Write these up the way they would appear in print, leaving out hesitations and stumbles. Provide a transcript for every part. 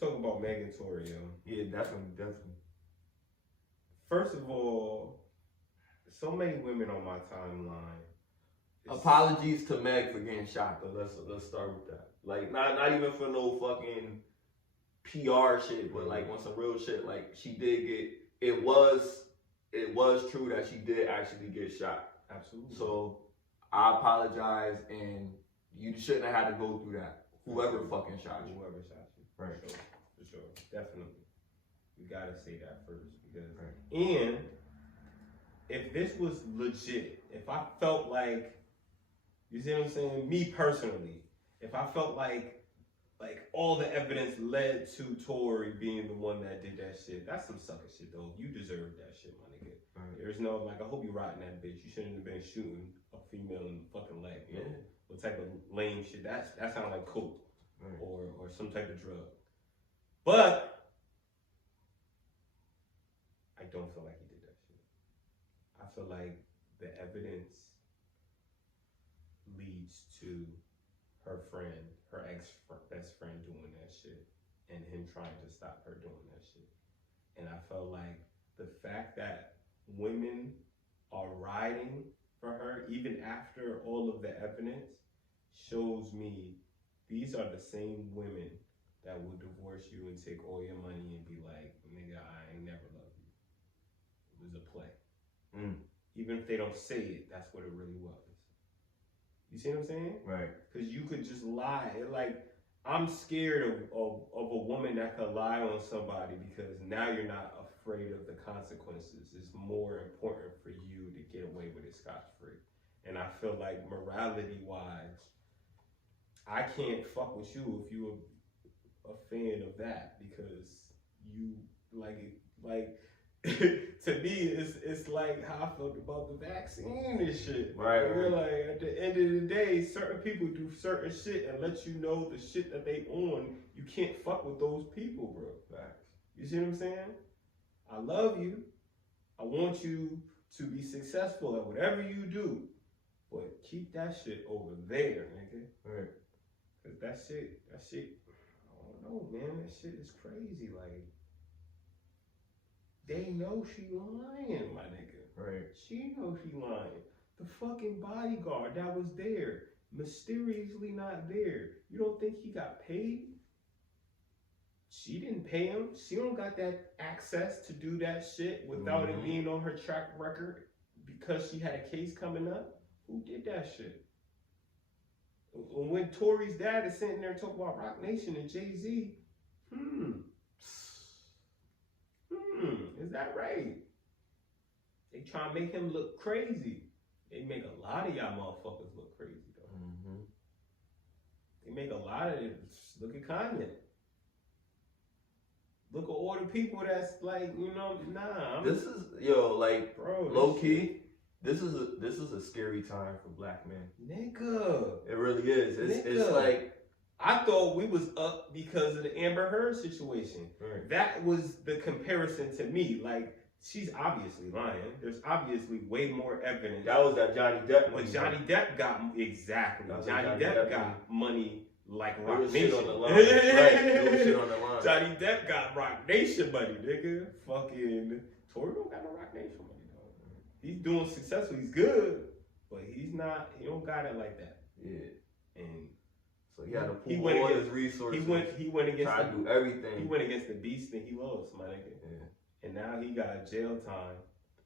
let's talk about Meg and Tory, yo. Yeah, definitely. First of all, so many women on my timeline. Apologies to Meg for getting shot, though. Let's start with that. Like, not even for no fucking PR shit, but like on some real shit. Like, she did get. It was true that she did actually get shot. Absolutely. So I apologize, and you shouldn't have had to go through that. Whoever fucking shot you. Whoever shot you. Right. For sure. Definitely. We gotta say that first because and if this was legit, if I felt like, you see what I'm saying? Me personally, if I felt like all the evidence led to Tory being the one that did that shit, that's some sucker shit though. You deserve that shit, my nigga. Right. There's no like, I hope you riding that bitch. You shouldn't have been shooting a female in the fucking leg. Yeah. Know? What type of lame shit? That sounds like coke, right, or some type of drug. But I don't feel like he did that shit. I feel like the evidence leads to her friend, her ex-best friend doing that shit, and him trying to stop her doing that shit. And I felt like the fact that women are riding for her, even after all of the evidence, shows me these are the same women that will divorce you and take all your money and be like, nigga, I ain't never loved you. It was a play. Even if they don't say it, that's what it really was. You see what I'm saying? Right. Because you could just lie. Like, I'm scared of a woman that could lie on somebody because now you're not afraid of the consequences. It's more important for you to get away with it scotch-free. And I feel like morality-wise, I can't fuck with you if you're a fan of that because you to me, it's like how I felt about the vaccine and shit. Right. Like at the end of the day, certain people do certain shit and let you know the shit that they on. You can't fuck with those people, bro. Facts. You see what I'm saying? I love you. I want you to be successful at whatever you do, but keep that shit over there, nigga. Right. Cause that shit. I don't know, man. That shit is crazy. Like. They know she lying, my nigga. Right. She knows she lying. The fucking bodyguard that was there, mysteriously not there. You don't think he got paid? She didn't pay him. She don't got that access to do that shit without it being on her track record because she had a case coming up. Who did that shit? When Tory's dad is sitting there talking about Rock Nation and Jay-Z, is that right? They try to make him look crazy. They make a lot of y'all motherfuckers look crazy though. They make a lot of it. Look at Kanye. Look at all the people that's like, you know, this is like, bro, low key. This is a scary time for black men. Nigga. It really is. It's like, I thought we was up because of the Amber Heard situation. Right. That was the comparison to me. Like, she's obviously lying. There's obviously way more evidence. That was that Johnny Depp money. But Johnny Depp got, exactly. Johnny Depp got money like Rock Nation. On the line. Right. Shit on the line. Johnny Depp got Rock Nation money, nigga. Fucking Tory don't got no Rock Nation money, though. He's doing successful. He's good, but he don't got it like that. Yeah. And so he had to pull all his resources. He went against try to do everything. He went against the beast that he loves, my nigga. Yeah. And now he got jail time.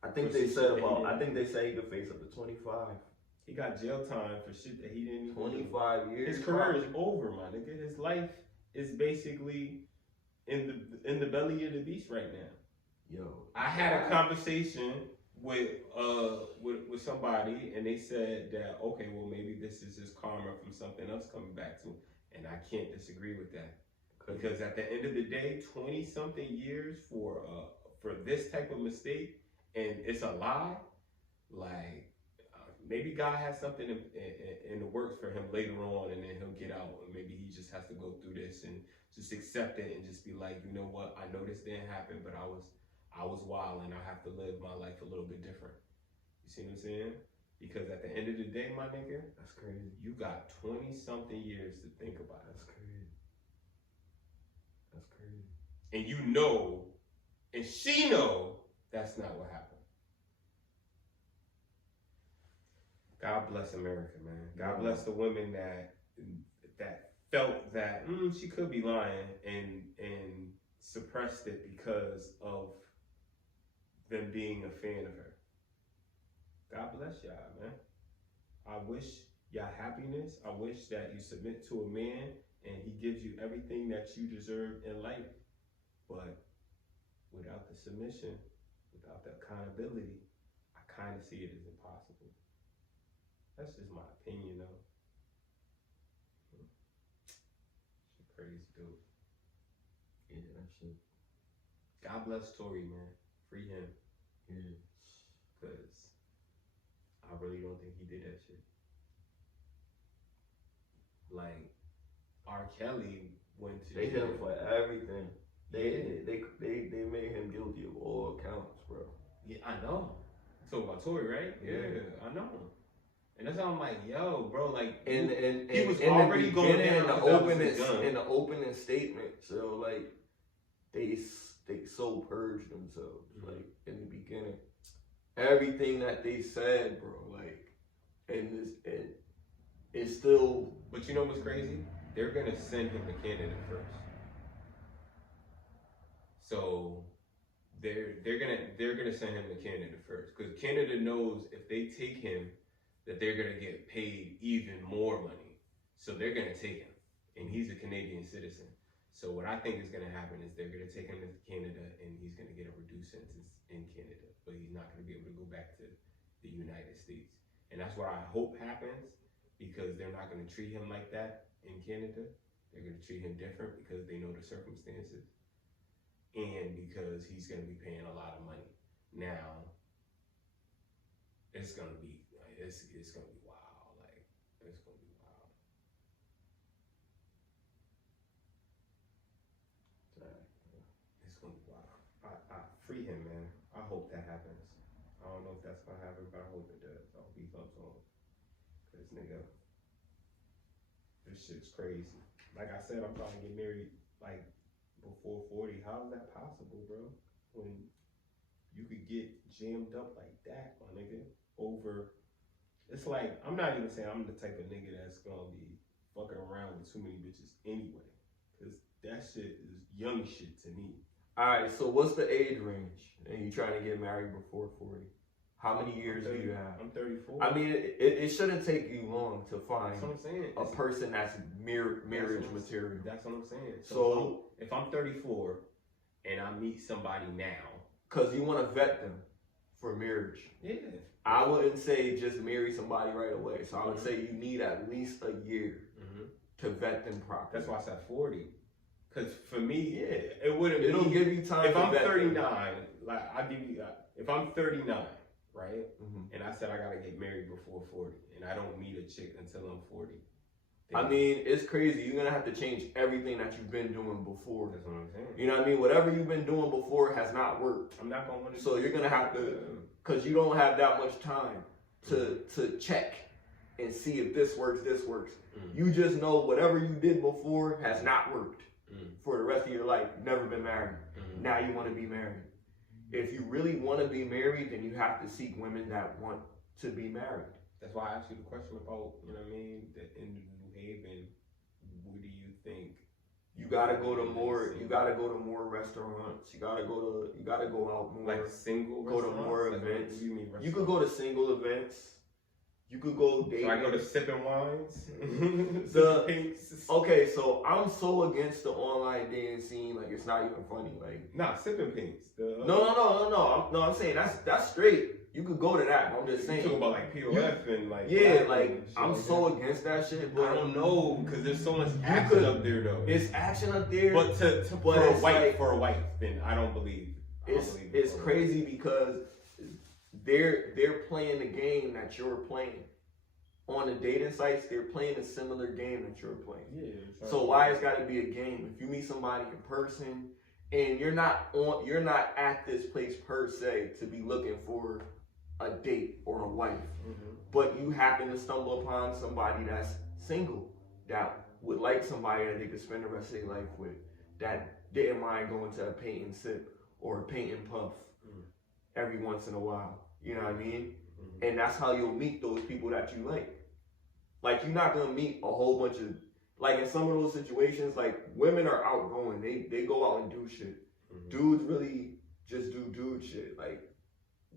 I think they say he could face up to 25. He got jail time for shit that he didn't even 25 do. Years. His career is over, my nigga. His life is basically in the belly of the beast right now. Yo. I had a conversation with somebody and they said that, okay, well maybe this is just karma from something else coming back to him. And I can't disagree with that. Because at the end of the day, 20 something years for this type of mistake and it's a lie, like maybe God has something in the works for him later on and then he'll get out and maybe he just has to go through this and just accept it and just be like, you know what, I know this didn't happen, but I was wild and I have to live my life a little bit different. You see what I'm saying? Because at the end of the day, my nigga, that's crazy. You got 20 something years to think about. That's crazy. That's crazy. And you know, and she know that's not what happened. God bless America, man. God bless the women that felt that she could be lying and suppressed it because of them being a fan of her. God bless y'all, man. I wish y'all happiness. I wish that you submit to a man and he gives you everything that you deserve in life. But without the submission, without the accountability, I kind of see it as impossible. That's just my opinion, though. She's crazy, dude. Yeah, that shit. God bless Tory, man. Free him. Yeah. Because I really don't think he did that shit. Like, R. Kelly went to They hit jail. him for everything. They made him guilty of all counts, bro. Yeah, I know. Talking about Tory, right? Yeah, I know. And that's how I'm like, yo, bro, like, and he was already going down in the opening statement. So like, they so purged themselves. Like in the beginning, everything that they said, bro, like, and it's still. But you know what's crazy? They're gonna send him the candidate first. So they're gonna send him the candidate first, because Canada knows if they take him, that they're gonna get paid even more money. So they're gonna take him, and he's a Canadian citizen. So what I think is gonna happen is they're gonna take him to Canada, and he's gonna get a reduced sentence in Canada, but he's not gonna be able to go back to the United States. And that's what I hope happens, because they're not gonna treat him like that in Canada. They're gonna treat him different because they know the circumstances, and because he's gonna be paying a lot of money. Now, it's gonna be wild. Like, it's gonna be wild. It's gonna be wild. I free him, man. I hope that happens. I don't know if that's gonna happen, but I hope it does. I hope he comes on. Cause nigga, this shit's crazy. Like I said, I'm trying to get married like before 40. How is that possible, bro? When you could get jammed up like that, my nigga, over. It's like, I'm not even saying I'm the type of nigga that's gonna be fucking around with too many bitches anyway. Cause that shit is young shit to me. Alright, so what's the age range? And you trying to get married before 40? How many years do you have? I'm 34. I mean, it shouldn't take you long to find that's what I'm saying. a person that's marriage material. That's what I'm saying. So if I'm 34 and I meet somebody now. Because you want to vet them for marriage. Yeah. I wouldn't say just marry somebody right away. So I would say you need at least a year to vet them properly. That's why I said 40. Because for me, it wouldn't. It'll give you time. If I'm 39, like I give you, if I'm 39, right, and I said I gotta get married before 40, and I don't meet a chick until I'm 40. I mean, it's crazy. You're gonna have to change everything that you've been doing before. That's what I'm saying. You know what I mean? Whatever you've been doing before has not worked. I'm not gonna want to. So you're gonna have to, because you don't have that much time to check and see if this works. You just know whatever you did before has not worked for the rest of your life. You've never been married. Now you want to be married. If you really want to be married, then you have to seek women that want to be married. That's why I asked you the question about, you know what I mean, in New Haven, what do you think? You gotta go to more. You gotta go to more restaurants. You gotta go out more. Like single. Go to more events. What do you mean? You could go to single events. You could go dating. So I go to sipping wines. Okay, so I'm so against the online dating scene. Like, it's not even funny. Like, nah, sipping pinks. No. I'm saying that's straight. You could go to that. I'm just saying. You talking about like POF and like. Yeah, like I'm so against that shit. But I don't know, because there's so much action up there though. It's action up there. But for a wife, then I don't believe. It's crazy because they're playing the game that you're playing. On the dating sites, they're playing a similar game that you're playing. Yeah. So why it's got to be a game? If you meet somebody in person and you're not at this place per se to be looking for a date or a wife, but you happen to stumble upon somebody that's single that would like somebody that they could spend the rest of their life with, that didn't mind going to a paint and sip or a paint and puff every once in a while. You know what I mean? And that's how you'll meet those people that you like. Like, you're not gonna meet a whole bunch of, like, in some of those situations, like, women are outgoing. They go out and do shit. Dudes really just do dude shit. Like,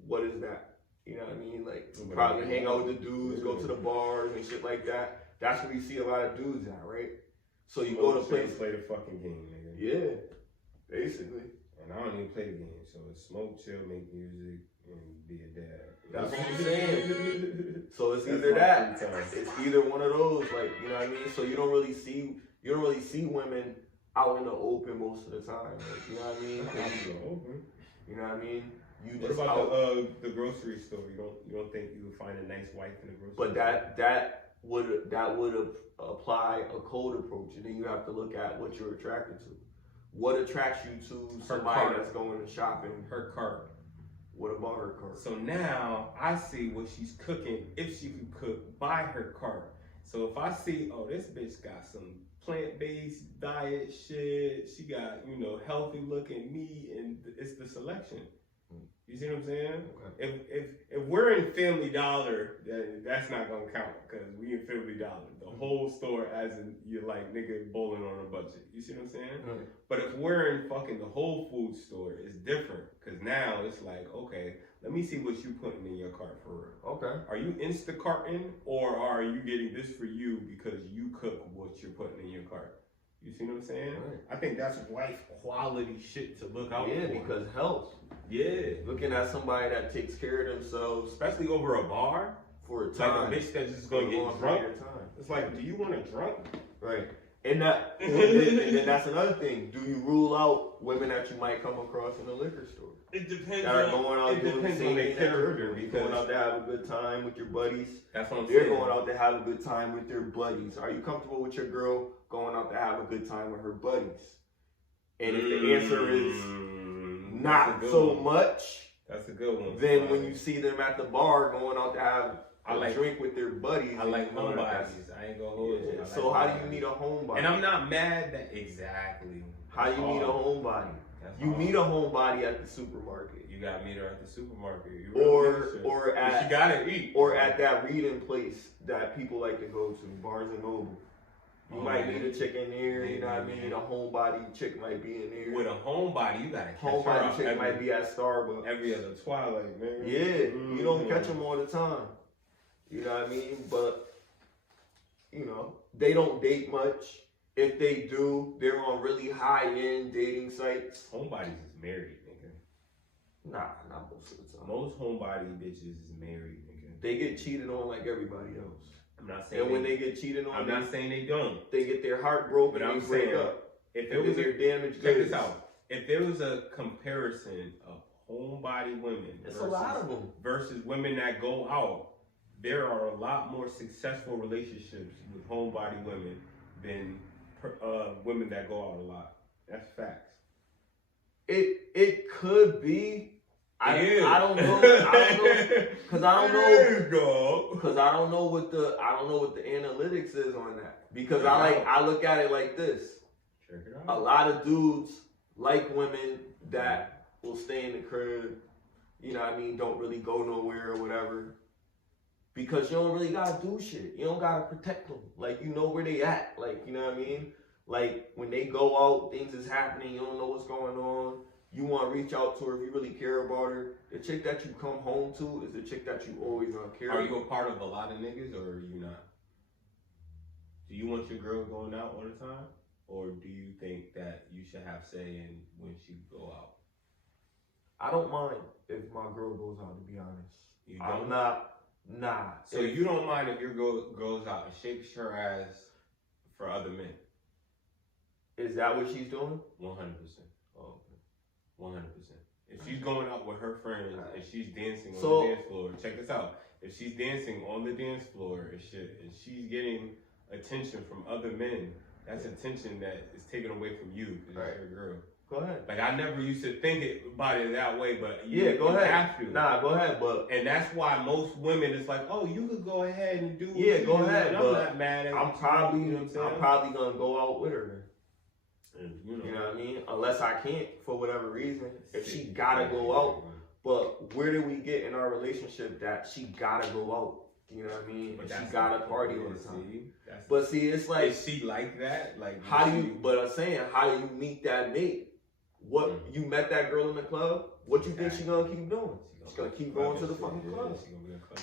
what is that? You know what I mean? Like, probably hang out with the dudes, go to the bars and shit like that. That's where you see a lot of dudes at, right? So you go to places. Play the fucking game, nigga. Yeah, basically. And I don't even play the game, so it's smoke, chill, make music, and be a dad. That's what I'm saying. So it's either that, it's either one of those, like, you know what I mean? So you don't really see women out in the open most of the time. Like, you know what I mean? You know what I mean? What about the grocery store? You don't think you would find a nice wife in the grocery store? But that would apply a cold approach, and then you have to look at what you're attracted to. What attracts you to somebody that's going to shopping? Her cart. What about her cart? So now I see what she's cooking, if she can cook by her cart. So if I see, oh, this bitch got some plant-based diet shit, she got, healthy looking meat, and it's the selection. You see what I'm saying? Okay. If we're in Family Dollar, that's not gonna count because we in Family Dollar. The whole store, as in you're like nigga bowling on a budget. You see what I'm saying? Right. But if we're in fucking the Whole Foods store, it's different because now it's like, okay, let me see what you putting in your cart for real. Okay. Are you Instacarting or are you getting this for you because you cook what you're putting in your cart? You see what I'm saying? Right. I think that's wife quality shit to look out for. Yeah, because health. Yeah. Looking at somebody that takes care of themselves. Especially over a bar. For a time. Like a bitch that's just going to get drunk. It's like, do you want to drunk? Right. And then that's another thing. Do you rule out women that you might come across in the liquor store? It depends that are going out doing the same their character. Because going out to have a good time with your buddies. That's what I'm saying. They're going out to have a good time with their buddies. Are you comfortable with your girl going out to have a good time with her buddies? And if the answer is not so much, that's a good one. Then when you see them at the bar going out to have a drink with their buddies, I like homebodies. I ain't gonna hold you. So how do you meet a homebody? And I'm not mad that exactly. How do you meet a homebody? You meet a homebody at the supermarket. You gotta meet her at the supermarket. Or at she gotta eat. Or at that reading place that people like to go to, Barnes and Noble. You might meet a chick in there, you know what I mean? A homebody chick might be in there. With a homebody, you gotta catch homebody chick might be at Starbucks. Every other twilight, man. Yeah, you don't catch them all the time. You know what I mean? But, they don't date much. If they do, they're on really high-end dating sites. Homebodies is married, nigga. Nah, not most of the time. Most homebody bitches is married, nigga. They get cheated on like everybody else. I'm not saying. And when they get cheated on, I'm not saying they don't. They get their heart broken. But I'm they break saying, up. If it was their damaged check goods. this out. If there was a comparison of homebody women, it's a lot of them versus women that go out, there are a lot more successful relationships with homebody women than women that go out a lot. That's facts. It could be. I don't know. Because I don't know what the analytics is on that. Because I look at it like this. Check it out. A lot of dudes like women that will stay in the crib. You know what I mean? Don't really go nowhere or whatever. Because you don't really gotta do shit. You don't gotta protect them. Like, you know where they at. Like, you know what I mean? Like, when they go out, things is happening. You don't know what's going on. You want to reach out to her if you really care about her. The chick that you come home to is the chick that you always care about. Are you a part of a lot of niggas or are you not? Do you want your girl going out all the time? Or do you think that you should have say in when she go out? I don't mind if my girl goes out, to be honest. You don't? Nah. So you don't mind if your girl goes out and shakes her ass for other men? Is that what she's doing? 100%. Oh, 100%. If she's going out with her friends and she's dancing on the dance floor, check this out. If she's dancing on the dance floor and shit, and she's getting attention from other men, that's attention that is taken away from you because it's your girl. Go ahead. Like, I never used to think about it that way, but go ahead. Have to. Nah, go ahead, but and that's why most women, it's like, oh, you could go ahead and do. Yeah, go ahead. I'm not mad at I'm probably gonna go out with her. You know what I mean? Unless I can't for whatever reason. If she gotta go out, but where do we get in our relationship that she gotta go out? You know what I mean? But she gotta party all the time. But see, it's like, is she like that? Like, how do you? But I'm saying, how do you meet that mate? What you met that girl in the club? What you think she gonna keep doing? She's gonna keep going to the fucking club.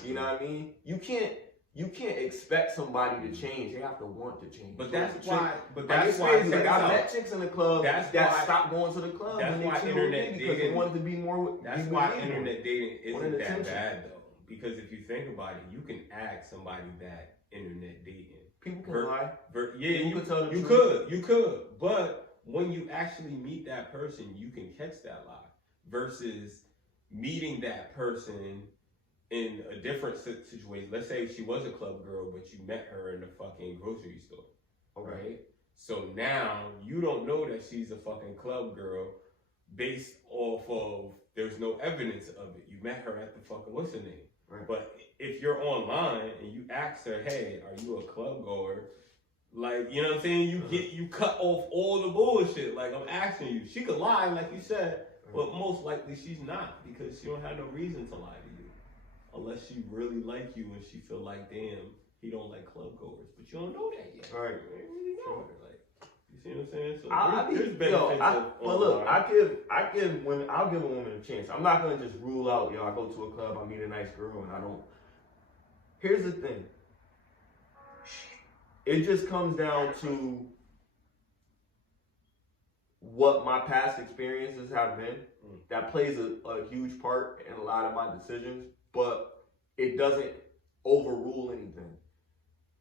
You know what I mean? You can't expect somebody to change. They have to want to change. But that's why. But that's why. Like, I met chicks in the club that stopped going to the club. That's why internet dating. They wanted to be more. That's why internet dating isn't that bad though. Because if you think about it, you can ask somebody that internet dating. People can lie. You could. But when you actually meet that person, you can catch that lie. Versus meeting that person in a different situation. Let's say she was a club girl, but you met her in the fucking grocery store. Okay. Right? So now you don't know that she's a fucking club girl based off of there's no evidence of it. You met her at the fucking what's her name? Right. But if you're online and you ask her, hey, are you a club goer? Like, you know what I'm saying? You cut off all the bullshit. Like, I'm asking you. She could lie, like you said, but most likely she's not because she don't have no reason to lie to you. Unless she really like you and she feel like, damn, he don't like club goers. But you don't know that yet. Right. You don't really know. Like, you see what I'm saying? So I'll give a woman a chance. I'm not gonna just rule out, I go to a club, I meet a nice girl, and I don't. Here's the thing. It just comes down to what my past experiences have been. That plays a huge part in a lot of my decisions, but it doesn't overrule anything.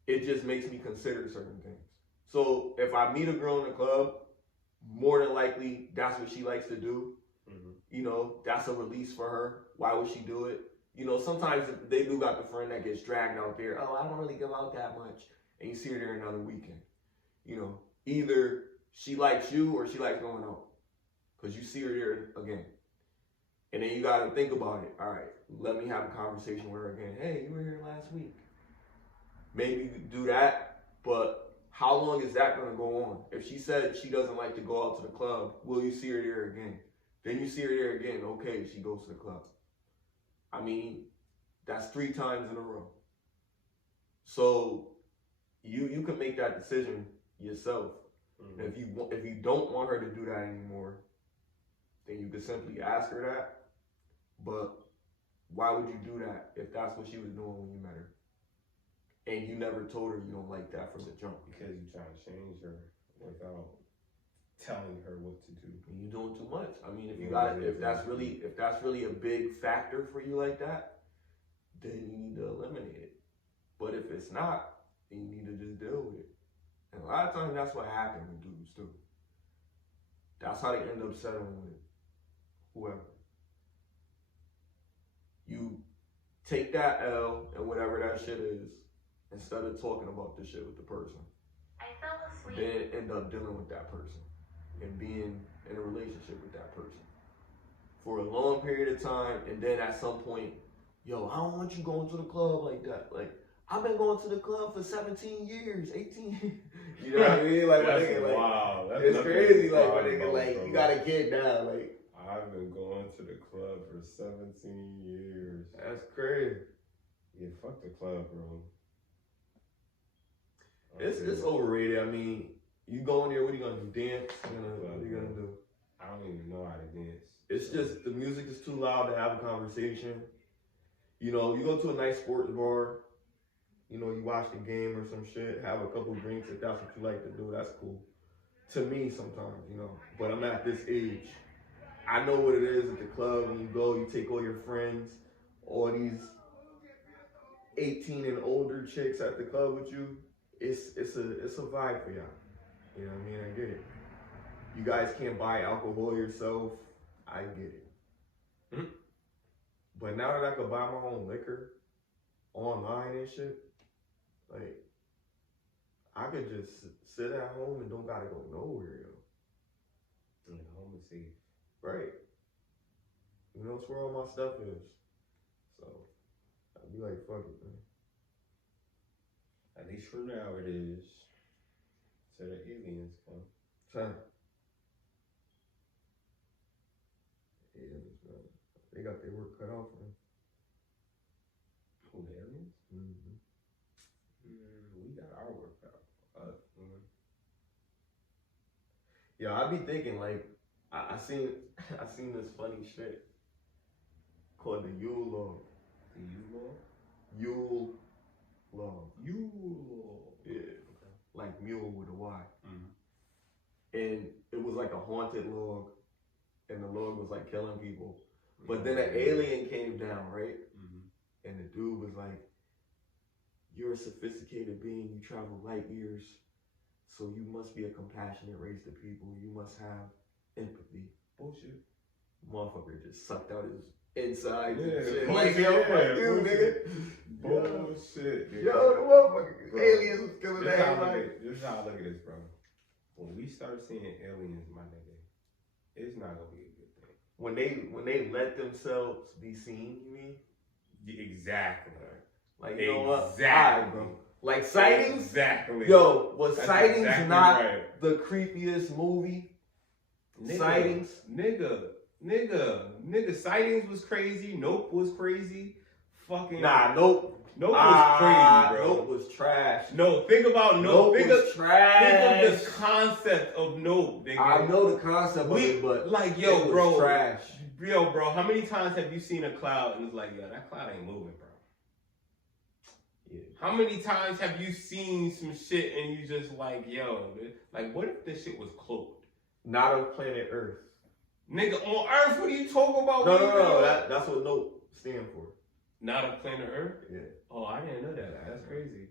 It just makes me consider certain things. So if I meet a girl in a club, more than likely that's what she likes to do. That's a release for her. Why would she do it? Sometimes they do got the friend that gets dragged out there. Oh, I don't really go out that much. And you see her there another weekend. Either she likes you or she likes going out. Because you see her there again. And then you got to think about it. All right, let me have a conversation with her again. Hey, you were here last week. Maybe you could do that, but how long is that going to go on? If she said she doesn't like to go out to the club, will you see her there again? Then you see her there again. Okay, she goes to the club. I mean, that's 3 times in a row. So you can make that decision yourself. If you don't want her to do that anymore, then you could simply ask her that. But why would you do that if that's what she was doing when you met her? And you never told her you don't like that from the jump. Because you're trying to change her without telling her what to do. You're doing too much. I mean, if that's really a big factor for you like that, then you need to eliminate it. But if it's not, then you need to just deal with it. And a lot of times that's what happens with dudes too. That's how they end up settling with whoever. You take that L and whatever that shit is, instead of talking about this shit with the person. I fell asleep. Then end up dealing with that person and being in a relationship with that person for a long period of time, and then at some point, I don't want you going to the club like that. Like, I've been going to the club for 17 years, 18. You know what I mean? Like, that's wow. That's it's crazy. Like, my nigga, like, you got a kid now. Like, I've been going to the club for 17 years. That's crazy. Yeah, fuck the club, bro. It's overrated. I mean, you go in there, what are you gonna do? Dance? What are you gonna do? I don't even know how to dance. It's just the music is too loud to have a conversation. You go to a nice sports bar. You watch the game or some shit, have a couple drinks if that's what you like to do. That's cool. To me, sometimes, But I'm at this age. I know what it is at the club. When you go, you take all your friends, all these 18 and older chicks at the club with you. It's a vibe for y'all. You know what I mean? I get it. You guys can't buy alcohol yourself. I get it. Mm-hmm. But now that I could buy my own liquor online and shit, like, I could just sit at home and don't gotta go nowhere, yo. Home is safe. Right. It's where all my stuff is. So, I'd be like, fuck it, man. At least for now it is. So the aliens come. Time. They got their work cut out for them. Who, the aliens? Mm-hmm. We got our work cut out for us. Yeah, I be thinking like I seen this funny shit called the Yule log. The Yule log? Yule log. Yule log. Yeah. Okay. Like mule with a Y. Mm-hmm. And it was like a haunted log, and the log was like killing people. But then an alien came down, right? Mm-hmm. And the dude was like, "You're a sophisticated being. You travel light years, so you must be a compassionate race of people. You must have empathy." Bullshit. Motherfucker just sucked out his inside. Yeah, and shit. bullshit, Like, yo, yeah, fuck you, nigga. Bullshit, nigga. Yo, the motherfucker Bro, aliens was killing this how everybody. this is how I look at this, bro. When we start seeing aliens, my nigga, it's not gonna be a good thing. When they let themselves be seen, you mean? Exactly. Like, you know what? Exactly. Bro. Like sightings? Exactly. Yo, was That's sightings exactly not right. the creepiest movie? Nigga, Sightings? Nigga, sightings was crazy. Nope was crazy. Fucking Nah, Nope. Nope was crazy, bro. Nope was trash. No, think about Nope. Nope was trash. Think of the concept of Nope, nigga. I know the concept of it, but like, yo, it bro, was trash. Yo, bro, how many times have you seen a cloud and it's like, yo, that cloud ain't moving, bro? Yeah. How many times have you seen some shit and you just like, yo, like, what if this shit was cloaked? Not of planet Earth. Nigga, on Earth, what are you talking about? No. That's what Nope stand for. Not of planet Earth? Yeah. Oh, I didn't know that. That's crazy.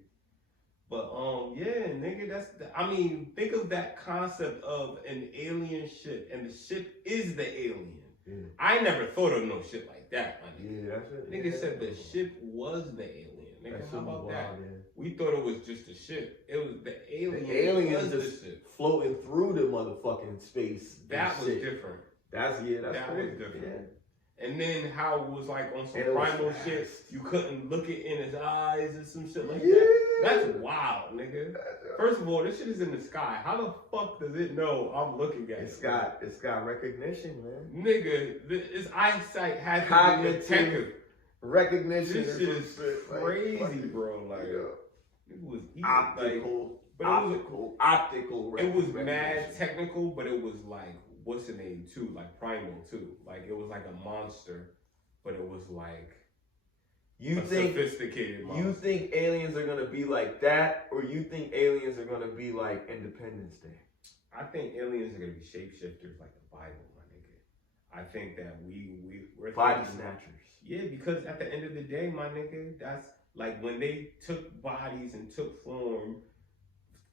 But yeah, nigga, I mean, think of that concept of an alien ship, and the ship is the alien. Yeah. I never thought of no shit like that, my nigga. Yeah, that's it. Nigga said the ship was the alien. Nigga, how about that? Yeah. We thought it was just a ship. It was the alien. The alien was just the ship. floating through the motherfucking space. That was shit. different. That's that crazy. was different. Yeah. And then how it was like on some And it was primal fast. shit, you couldn't look it in his eyes and some shit like Yeah. that. That's wild, nigga. First of all, this shit is in the sky. How the fuck does it know I'm looking at It's it? got recognition, man. Nigga, its eyesight has to be Cognitive detective. recognition. This shit is crazy, like, bro. Like, yeah. it was easy. Optical. Like, Optical. it was recognition. mad technical, but it was like, what's the name too? Like primal too. Like it was like a monster, but it was like sophisticated monster. You think aliens are gonna be like that, or you think aliens are gonna be like Independence Day? I think aliens are gonna be shapeshifters like the Bible, my nigga. I think that we're Body snatchers. Yeah, because at the end of the day, my nigga, that's like when they took bodies and took form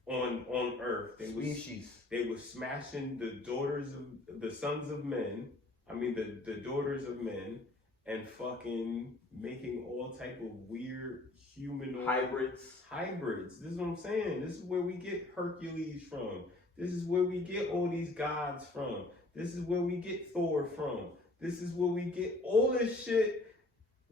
on Earth. They were smashing the sons of men. I mean the daughters of men, and fucking making all type of weird humanoid hybrids. This is what I'm saying. This is where we get Hercules from. This is where we get all these gods from. This is where we get Thor from. This is where we get all this shit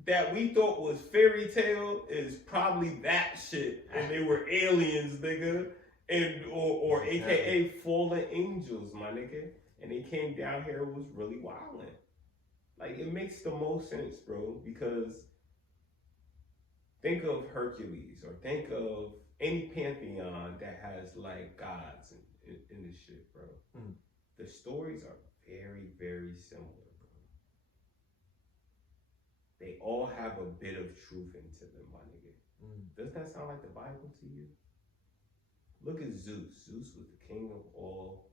that we thought was fairy tale is probably that shit, and they were aliens, nigga, and or AKA fallen angels, my nigga, and they came down here and was really wildin'. Like it makes the most sense, bro, because think of Hercules or think of any pantheon that has like gods in this shit, bro. Mm. The stories are very, very similar. They all have a bit of truth into them, my nigga. Doesn't that sound like the Bible to you? Look at Zeus. Zeus was the king of all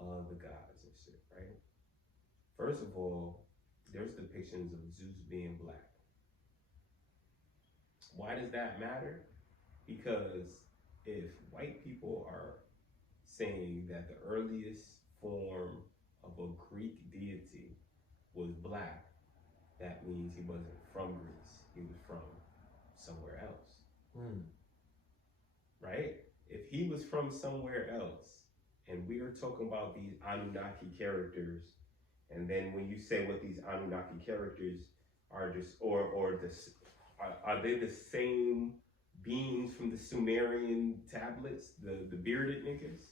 the gods and shit, right? First of all, there's depictions of Zeus being black. Why does that matter? Because if white people are saying that the earliest form of a Greek deity was black, that means he wasn't from Greece. He was from somewhere else. Right? If he was from somewhere else, and we are talking about these Anunnaki characters, and then when you say what these Anunnaki characters are just, are they the same beings from the Sumerian tablets, the bearded niggas?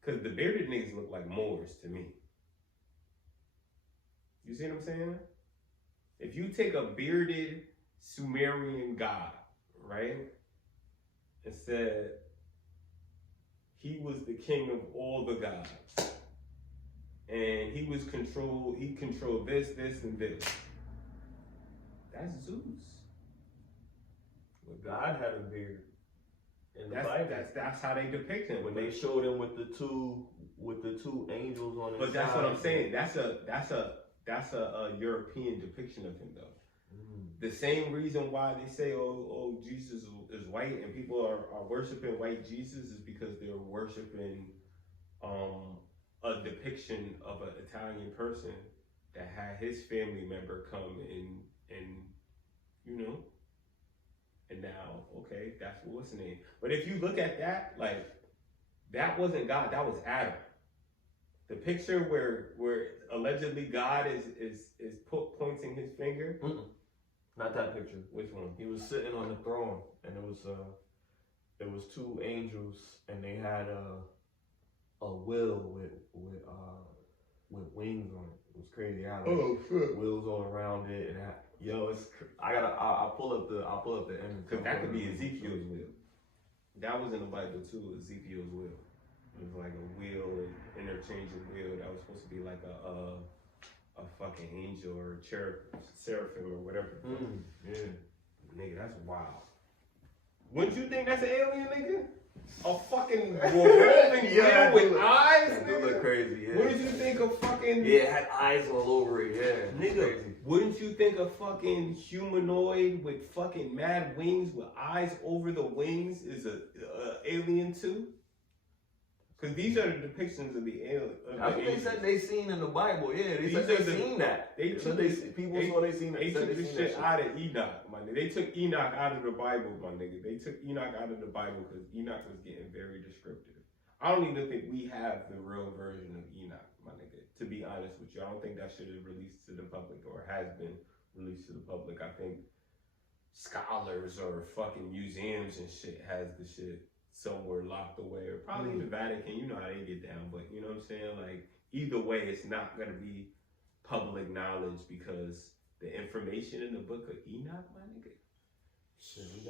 Because the bearded niggas look like Moors to me. You see what I'm saying? If you take a bearded Sumerian god, right, and said he was the king of all the gods, and he controlled this, and this. That's Zeus. Well, God had a beard. In the Bible. That's how they depict him. When they showed him with the two angels on his But that's side. what I'm saying. That's a European depiction of him, though. The same reason why they say, oh, Jesus is white, and people are worshiping white Jesus is because they're worshiping a depiction of an Italian person that had his family member come and you know, and now, okay, that's what's the name. But if you look at that, like, that wasn't God, that was Adam. The picture where allegedly God is pointing his finger. Not that picture. Which one? He was sitting on the throne, and it was two angels, and they had a wheel with wings on it. It was crazy. Shit. Wheels all around it, and I'll pull up the image. Cause that could be Ezekiel's wheel. That was in the Bible too. Ezekiel's wheel. It was like a wheel, an interchangeable wheel that was supposed to be like a fucking angel or a seraphim or whatever. Yeah. Nigga, that's wild. Wouldn't you think that's an alien, nigga? A fucking revolving wheel with eyes, that nigga? Look crazy, yeah. Wouldn't you think of fucking... Yeah, it had eyes all over it, yeah. Nigga, crazy. Wouldn't you think a fucking humanoid with fucking mad wings with eyes over the wings is a alien too? Because these are the depictions of the alien. That's what they said they seen in the Bible. Yeah, they said they seen that. People saw they seen that. They took the shit out of Enoch, my nigga. They took Enoch out of the Bible, my nigga. They took Enoch out of the Bible because Enoch was getting very descriptive. I don't even think we have the real version of Enoch, my nigga. To be honest with you, I don't think that shit is released to the public or has been released to the public. I think scholars or fucking museums and shit has the shit somewhere locked away, or probably the Vatican. You know how they get down, but you know what I'm saying? Like, either way, it's not gonna be public knowledge because the information in the book of Enoch, my nigga. Shit, we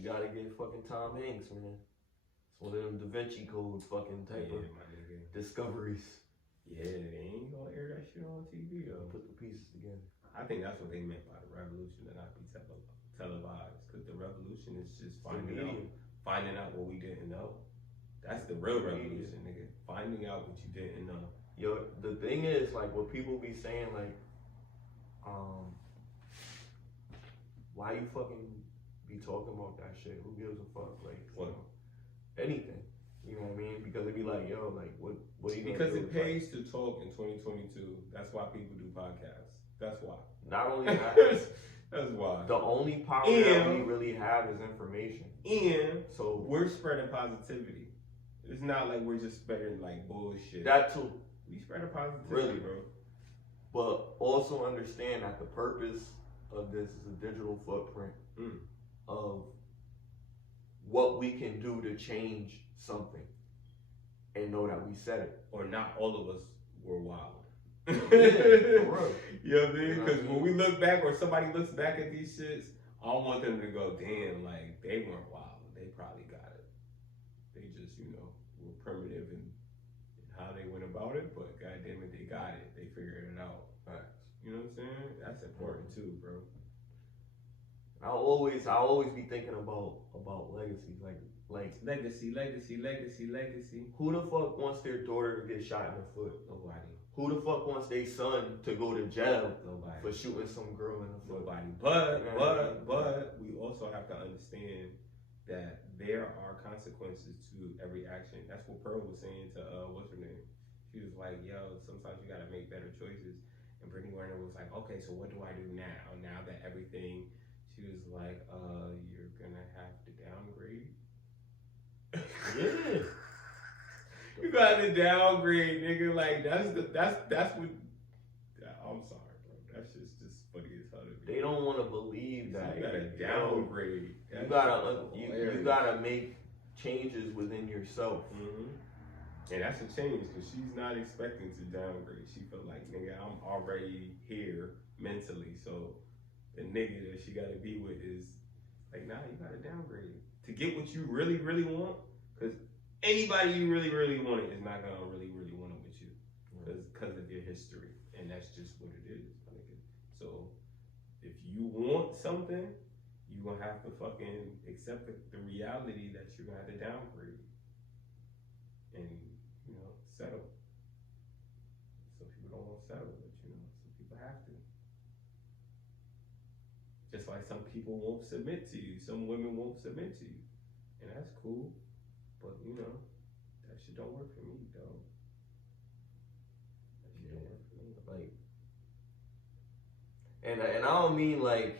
gotta get fucking Tom Hanks, man. It's one of them Da Vinci Code fucking type of my nigga. Discoveries. Yeah, they ain't gonna air that shit on TV though. Put the pieces together. I think that's what they meant by the revolution, that not be televised, because the revolution is just finding out what we didn't know. That's the real revolution, nigga. Finding out what you didn't know. Yo, the thing is, like, what people be saying, like, why you fucking be talking about that shit? Who gives a fuck? Like, what? Anything. You know what I mean? Because they be like, yo, like, what are you because gonna do? It pays to talk in 2022. That's why people do podcasts. That's why. Not only that, that's why. The only power that we really have is information. And so we're spreading positivity. It's not like we're just spreading like bullshit. That too. We spread a positivity, really, bro. But also understand that the purpose of this is a digital footprint of what we can do to change something, and know that we said it. Or not all of us were wild. Yeah, for real. You know what I mean? Because when we look back, or somebody looks back at these shits, I don't want them to go, damn, like, they weren't wild. They probably got it. They just, you know, were primitive in how they went about it, but goddamn it, they got it. They figured it out. Right. You know what I'm saying? That's important too, bro. I'll always be thinking about legacies, like legacy. Who the fuck wants their daughter to get shot in the foot? Nobody. Who the fuck wants their son to go to jail? Nobody. For shooting some girl in the foot? Nobody. But we also have to understand that there are consequences to every action. That's what Pearl was saying to what's her name? She was like, yo, sometimes you gotta make better choices. And Brittany Werner was like, okay, so what do I do now? Now that everything, she was like, you're gonna have to downgrade. Yeah. You got to downgrade, nigga. Like, that's what. I'm sorry, bro. That's just funny as hell to me. They don't want to believe that. You gotta downgrade. You gotta make changes within yourself And that's a change because she's not expecting to downgrade. She feel like, nigga, I'm already here mentally. So the nigga that she gotta be with is like, nah, you gotta downgrade to get what you really, really want. Because anybody you really, really want it is not gonna really, really want it with you because of your history. And that's just what it is. So if you want something, you're gonna have to fucking accept the reality that you're gonna have to downgrade and, you know, settle. Some people don't want to settle, but you know, some people have to. Just like some people won't submit to you, some women won't submit to you, and that's cool. But you know, that shit don't work for me, dog. That shit don't work for me. Like, and I don't mean like.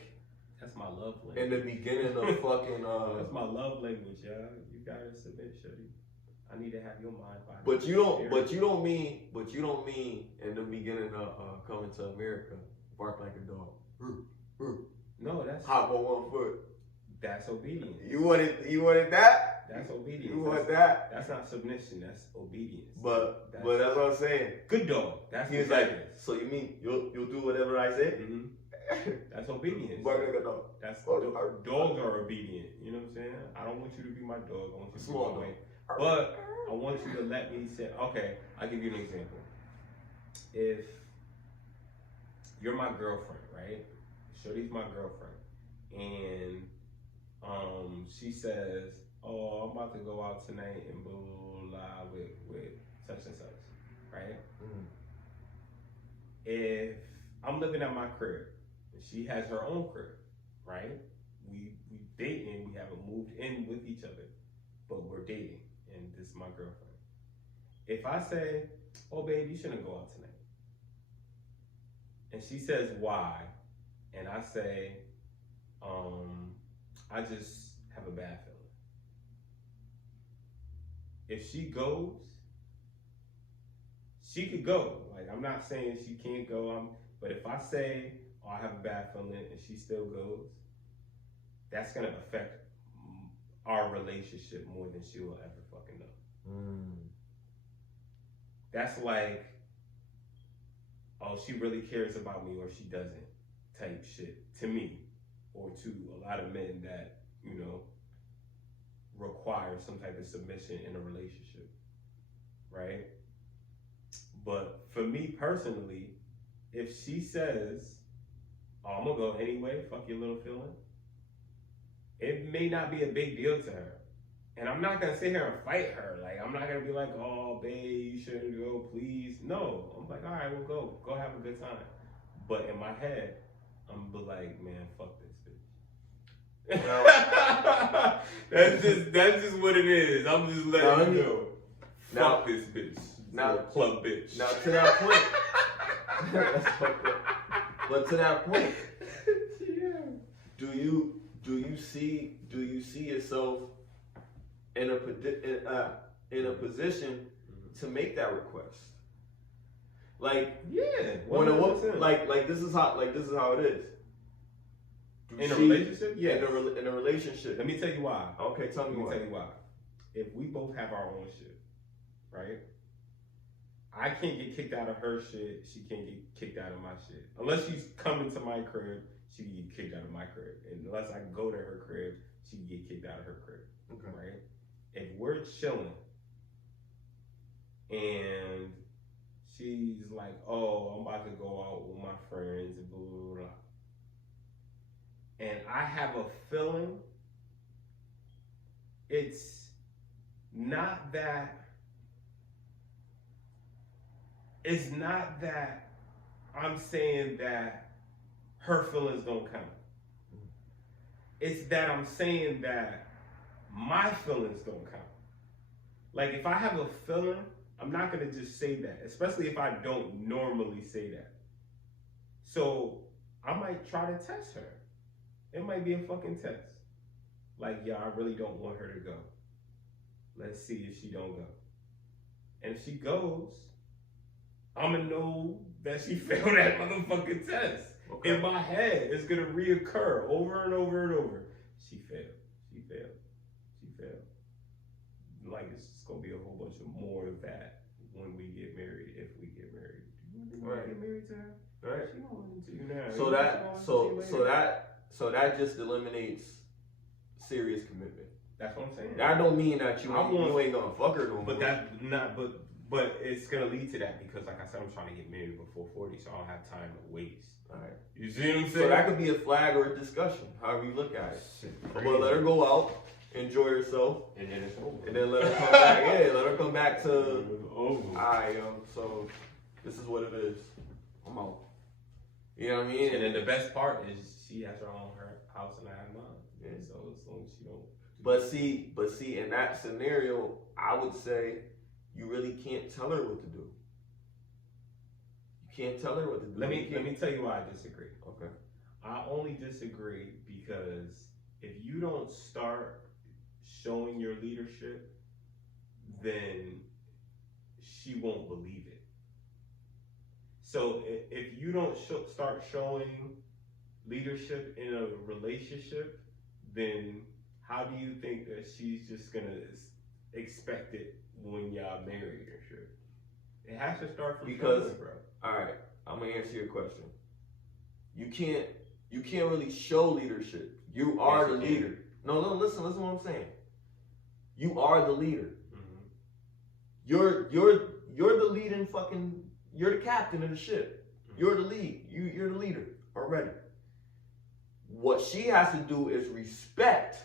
That's my love language. In the beginning of fucking. That's my love language, y'all. You gotta submit, shorty. I need to have your mind, body. But you don't mean in the beginning of coming to America, bark like a dog. No, that's hop on one foot. That's obedience. You wanted that? That's obedience. You want that? That's not submission. That's obedience. But that's what I'm saying. Good dog. That's he was like. So you mean you'll do whatever I say? Mm-hmm. That's obedience. Bark like a dog. That's dogs are obedient. You know what I'm saying? I don't want you to be my dog. I want you to be my way. But I want you to let me say, okay, I'll give you an example. If you're my girlfriend, right? Shorty's my girlfriend. And she says, oh, I'm about to go out tonight and blah, blah, blah, with such and such, right? Mm-hmm. If I'm living at my crib, and she has her own crib, right? We dating, we haven't moved in with each other, but we're dating, and this is my girlfriend. If I say, oh babe, you shouldn't go out tonight, and she says why, and I say, I just have a bad feeling. If she goes, she could go. Like, I'm not saying she can't go, but if I say, oh, I have a bad feeling, and she still goes, that's gonna affect our relationship more than she will ever fucking know. That's like, oh, she really cares about me or she doesn't type shit to me, or to a lot of men that, you know, require some type of submission in a relationship, right? But for me personally, if she says, oh, I'm gonna go anyway, fuck your little feeling, it may not be a big deal to her. And I'm not gonna sit here and fight her. Like, I'm not gonna be like, oh, babe, you shouldn't go, please. No, I'm like, all right, we'll go have a good time. But in my head, I'm be like, man, fuck this bitch. That's just what it is. I'm just letting you know. Fuck this bitch. Now, plug bitch. Now to that point. But to that point, yeah. Do you see yourself in a position to make that request? Like, yeah, when a woman, like this is how it is. In a relationship, yeah. In a relationship. Let me tell you why. Okay, tell me why. Let me tell you why. If we both have our own shit, right? I can't get kicked out of her shit. She can't get kicked out of my shit. Unless she's coming to my crib, she can get kicked out of my crib. And unless I go to her crib, she can get kicked out of her crib. Okay. Right? If we're chilling and she's like, oh, I'm about to go out with my friends and blah, blah, blah. And I have a feeling it's not that I'm saying that her feelings don't count. It's that I'm saying that my feelings don't count. Like, if I have a feeling, I'm not gonna just say that, especially if I don't normally say that. So I might try to test her. It might be a fucking test. Like, yeah, I really don't want her to go. Let's see if she don't go. And if she goes, I'm gonna know that she failed that motherfucking test. Okay. In my head, it's gonna reoccur over and over and over. She failed. like it's just gonna be a whole bunch of more of that when we get married, if we get married. Do you want to get married to her? Right. She don't want to you now. So that just eliminates serious commitment. That's what I'm saying. That don't mean that you ain't gonna fuck her no more. But that's not. But it's gonna lead to that because, like I said, I'm trying to get married before 40, so I don't have time to waste. All right. You see what I'm saying? So that could be a flag or a discussion, however you look at it. Well, let her go out, enjoy herself, and then it's over. And then let her come back. Yeah, let her come back to. Over. Alright, so this is what it is. I'm out. You know what I mean? And then the best part is she has her own house and I have mine. Yeah. So as long as she don't. But see, in that scenario, I would say you really can't tell her what to do. You can't tell her what to do. Let me tell you why I disagree. Okay. I only disagree because if you don't start showing your leadership, then she won't believe it. So if you don't start showing leadership in a relationship, then how do you think that she's just gonna expect it when y'all married or shit? It has to start from because, bro. All right, I'm gonna answer your question. You can't really show leadership. You are the leader. No, listen what I'm saying. You are the leader. Mm-hmm. You're the leading fucking. You're the captain of the ship. Mm-hmm. You're the lead. You're the leader already. What she has to do is respect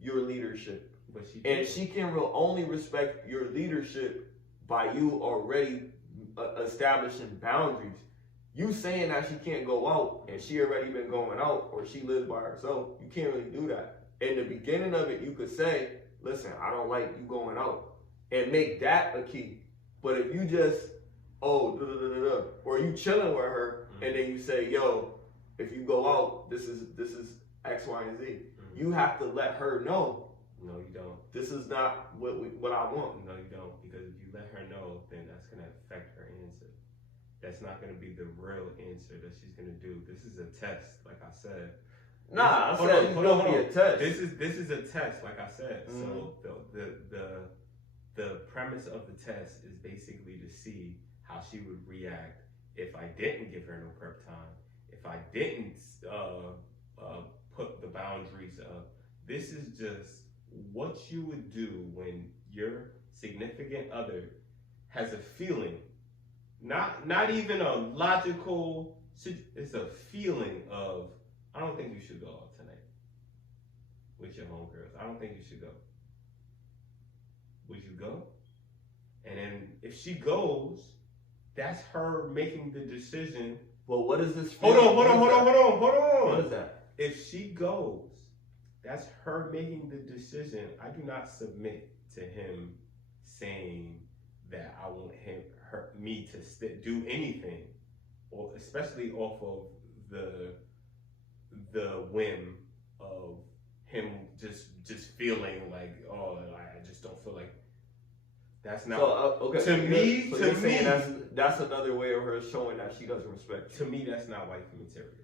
your leadership. But she can only respect your leadership by you already establishing boundaries. You saying that she can't go out and she already been going out or she lives by herself, you can't really do that. In the beginning of it, you could say, listen, I don't like you going out and make that a key. But if you just, or you chilling with her and then you say, yo, if you go out, this is X, Y, and Z. Mm-hmm. You have to let her know. No, you don't. This is not what I want. No, you don't. Because if you let her know, then that's going to affect her answer. That's not going to be the real answer that she's going to do. This is a test, like I said. Nah, hold on. Be a test. This is a test, like I said. Mm-hmm. So the premise of the test is basically to see how she would react if I didn't give her no prep time, if I didn't put the boundaries up. This is just what you would do when your significant other has a feeling, not even a logical, it's a feeling of, I don't think you should go out tonight with your homegirls. I don't think you should go. Would you go? And then if she goes, that's her making the decision. Well, what is this? Hold on. What is that? If she goes, that's her making the decision. I do not submit to him saying that I want me to do anything, or especially off of the whim of him just feeling like, oh, I just don't feel like. That's not. Okay. To me, that's another way of her showing that she doesn't respect you. To me, that's not wifey material.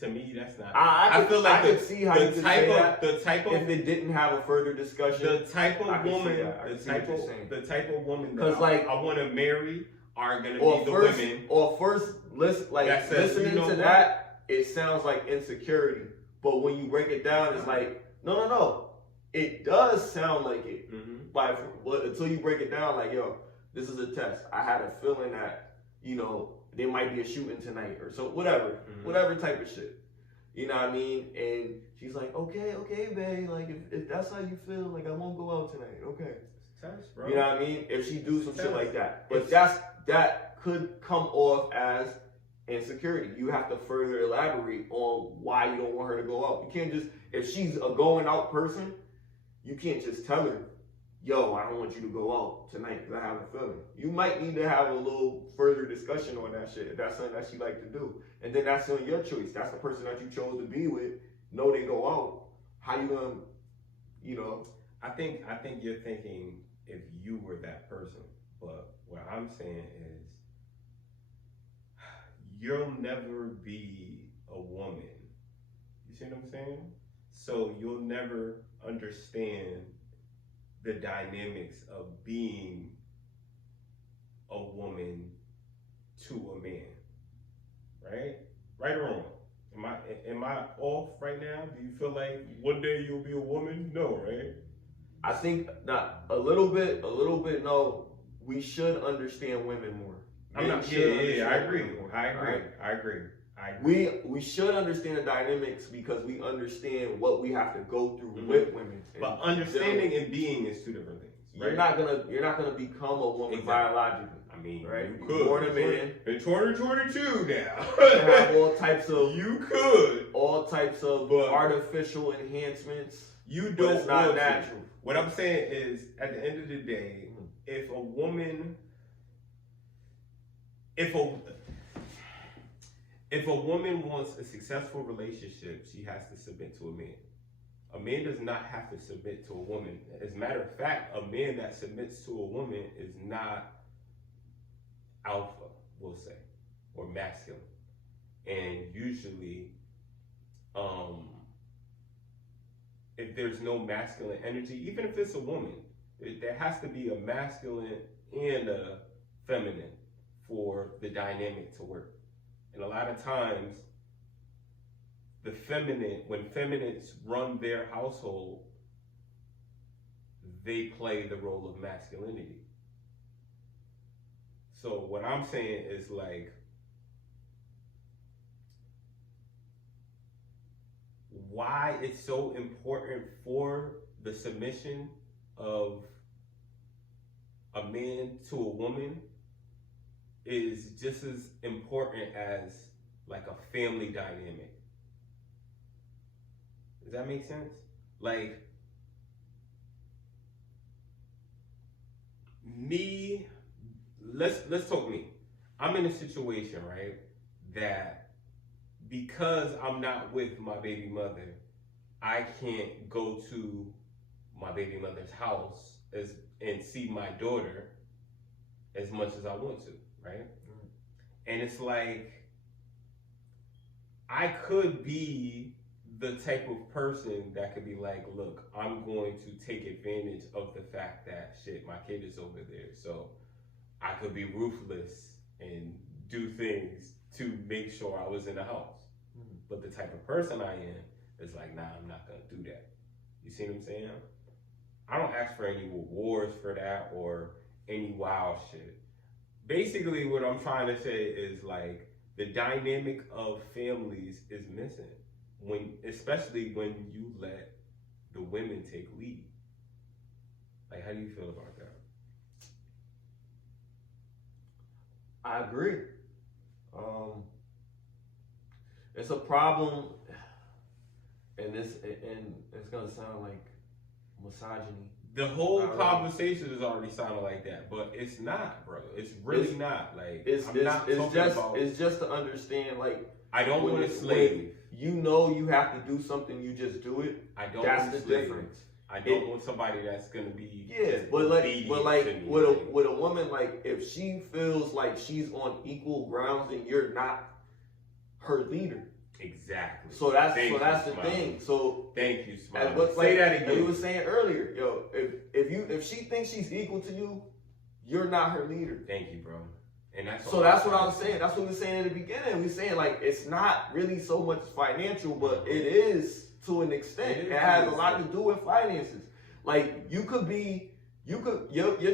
To me, that's not. I feel like I could see how you could say that. The type of, if it didn't have a further discussion. The type of woman, the type of woman that I want to marry are gonna be the women. Or first, listening to that, it sounds like insecurity. But when you break it down, it's like no. It does sound like it. Mm-hmm. Until you break it down, like, yo, this is a test. I had a feeling that, there might be a shooting tonight or so, whatever type of shit. You know what I mean? And she's like, okay, babe. Like, if that's how you feel, like, I won't go out tonight. Okay. Test, bro. You know what I mean? If she do some shit like that. But that could come off as insecurity. You have to further elaborate on why you don't want her to go out. You can't just, if she's a going out person, you can't just tell her, yo, I don't want you to go out tonight because I have a feeling. You might need to have a little further discussion on that shit if that's something that she like to do. And then that's on your choice. That's the person that you chose to be with. Know they go out. How you gonna, I think you're thinking if you were that person. But what I'm saying is you'll never be a woman. You see what I'm saying? So you'll never understand the dynamics of being a woman to a man, right? Right or wrong? Am I off right now? Do you feel like one day you'll be a woman? No, right? I think not a little bit. No, we should understand women more. I agree. We should understand the dynamics because we understand what we have to go through with women. But understanding and being is two different things. Right? You're not gonna become a woman biologically. I mean, right? You could. Born a man. In 2022 now. Have all types of. You could. All types of artificial enhancements. You don't. It's not natural. What I'm saying is, at the end of the day, if a woman wants a successful relationship, she has to submit to a man. A man does not have to submit to a woman. As a matter of fact, a man that submits to a woman is not alpha, we'll say, or masculine. And usually, if there's no masculine energy, even if it's a woman, there has to be a masculine and a feminine for the dynamic to work. And a lot of times, when feminists run their household, they play the role of masculinity. So what I'm saying is like, why it's so important for the submission of a man to a woman is just as important as like a family dynamic. Does that make sense? Like, me, let's talk me. I'm in a situation, right, that because I'm not with my baby mother, I can't go to my baby mother's house and see my daughter as much as I want to, right? And it's like, I could be the type of person that could be like, look, I'm going to take advantage of the fact that shit, my kid is over there. So I could be ruthless and do things to make sure I was in the house. But the type of person I am is like, nah, I'm not gonna do that. You see what I'm saying? I don't ask for any rewards for that or any wild shit. Basically, what I'm trying to say is like, the dynamic of families is missing, especially when you let the women take lead. Like, how do you feel about that? I agree. It's a problem, and it's gonna sound like misogyny. The whole conversation is already sounding like that, but it's not, bro. It's really not. Like, it's just to understand, like, I don't want a slave. You know you have to do something, you just do it. I don't That's want a the slave. difference. I don't want somebody that's gonna be with a woman, like, if she feels like she's on equal grounds and you're not her leader. Exactly. So that's the thing. So thank you, Smile. Say that again. You were saying earlier, yo, if she thinks she's equal to you, you're not her leader. Thank you, bro. And that's what I was saying. That's what we were saying at the beginning. We were saying, like, it's not really so much financial, but it is to an extent. It has a lot to do with finances. Like, your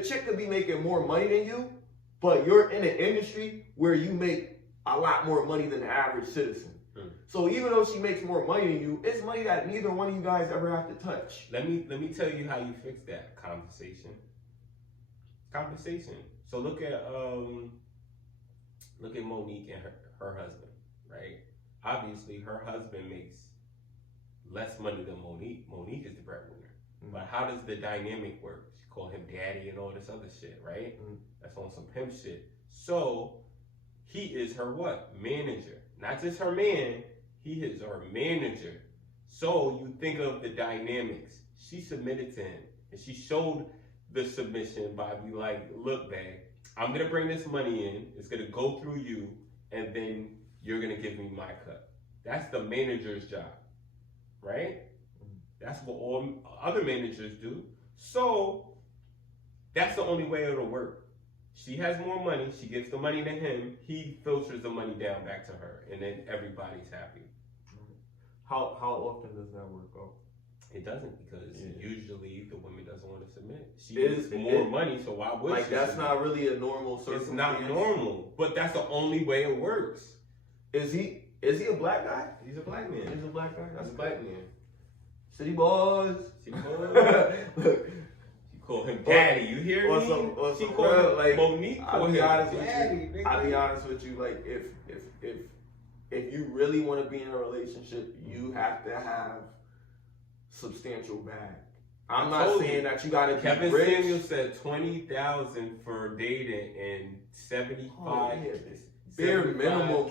chick could be making more money than you, but you're in an industry where you make a lot more money than the average citizen. So even though she makes more money than you, it's money that neither one of you guys ever have to touch. Let me tell you how you fix that conversation. So look at Monique and her husband, right? Obviously, her husband makes less money than Monique. Monique is the breadwinner. But how does the dynamic work? She call him daddy and all this other shit, right? That's on some pimp shit. So he is her what? Manager. Not just her man, he is her manager. So you think of the dynamics. She submitted to him, and she showed the submission by be like, look, babe, I'm gonna bring this money in, it's gonna go through you, and then you're gonna give me my cut. That's the manager's job, right? That's what all other managers do. So that's the only way it'll work. She has more money. She gives the money to him. He filters the money down back to her, and then everybody's happy. How often does that work out? It doesn't, because usually the woman doesn't want to submit. She gets more money, so why would she? That's submit? not really a normal circumstance. It's not normal, but that's the only way it works. Is he a black guy? He's a black man. He's a black guy. That's a black man. City boys. City boys. She call him daddy. You hear me? She call him like Monique. I'll be honest with you. I'll be honest with you. Like if you really want to be in a relationship, you have to have substantial bag. I'm not saying that you gotta be Kevin rich. Samuel said 20,000 for dating and 75. Bare minimum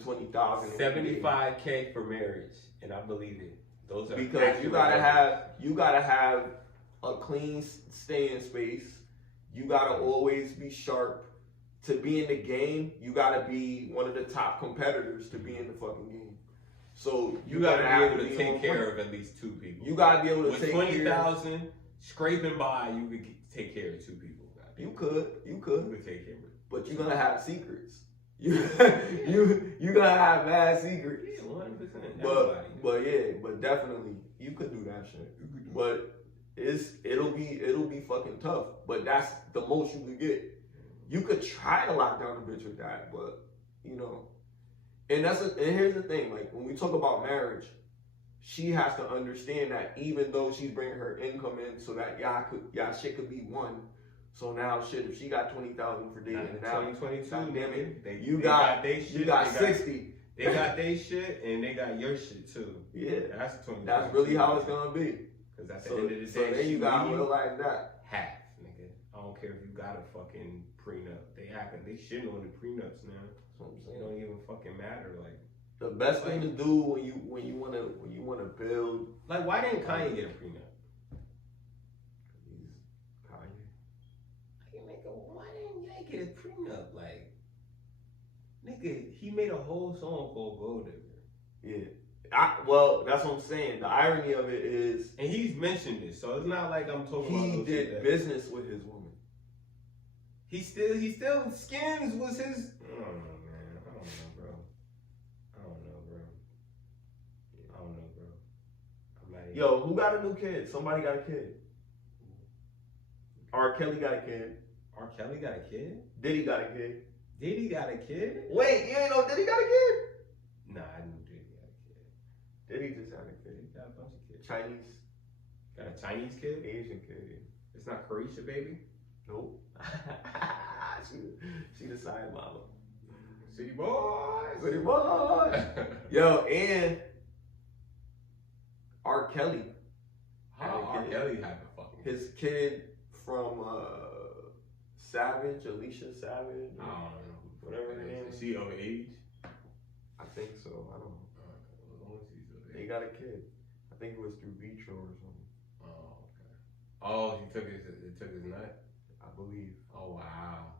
20,000. 75K for marriage, and I believe it. Those are because you gotta have a clean staying space. You gotta always be sharp. To be in the game, you gotta be one of the top competitors to be in the fucking game. So you gotta be able to take care of at least two people. You gotta be able to with take 20,000 scraping by, you could take care of two people. You could take care of it. But you're gonna have secrets. You gonna have mad secrets. Yeah, 100%. But definitely you could do that shit. But it'll be fucking tough. But that's the most you could get. You could try to lock down a bitch with that, but you know. And here's the thing, like when we talk about marriage, she has to understand that even though she's bringing her income in so that y'all shit could be one. So now shit, if she got 20,000 for dating, now 2022, you got 60. They got their shit and they got your shit too. Yeah, that's 20. That's really how it's gonna be. Because at the end of the day, so then you got real like that. Half, nigga. I don't care if you got a fucking prenup. They shitting on the prenups now. That's what I'm saying. It don't even fucking matter. Like the best thing to do when you wanna build. Like, why didn't Kanye get a prenup? Why didn't Ye get a prenup? Like, nigga, he made a whole song called Gold Digger. Yeah. Well, that's what I'm saying. The irony of it is, and he's mentioned this, so it's not like I'm talking about. He did business with his woman. He still Skims was his. I don't know, man. I don't know, bro. I'm not even. Yo, who got a new kid? Somebody got a kid. R. Kelly got a kid. R. Kelly got a kid? Diddy got a kid. Diddy got a kid? Wait, you ain't know Diddy got a kid? Nah, I knew Diddy got a kid. Diddy just had a kid. He got a bunch of kids. Chinese. Got a Chinese kid? Asian kid. It's not Carisha, baby? Nope. she the side mama. City boys. City boys. Yo, and R. Kelly. How R. Kelly had a fucking his kid from Savage, Alicia Savage. I don't know. Whatever her name is. Is she of age? I think so. I don't know. They got a kid. I think it was through vitro or something. Oh, okay. Oh, it took his nut? I believe. Oh, wow.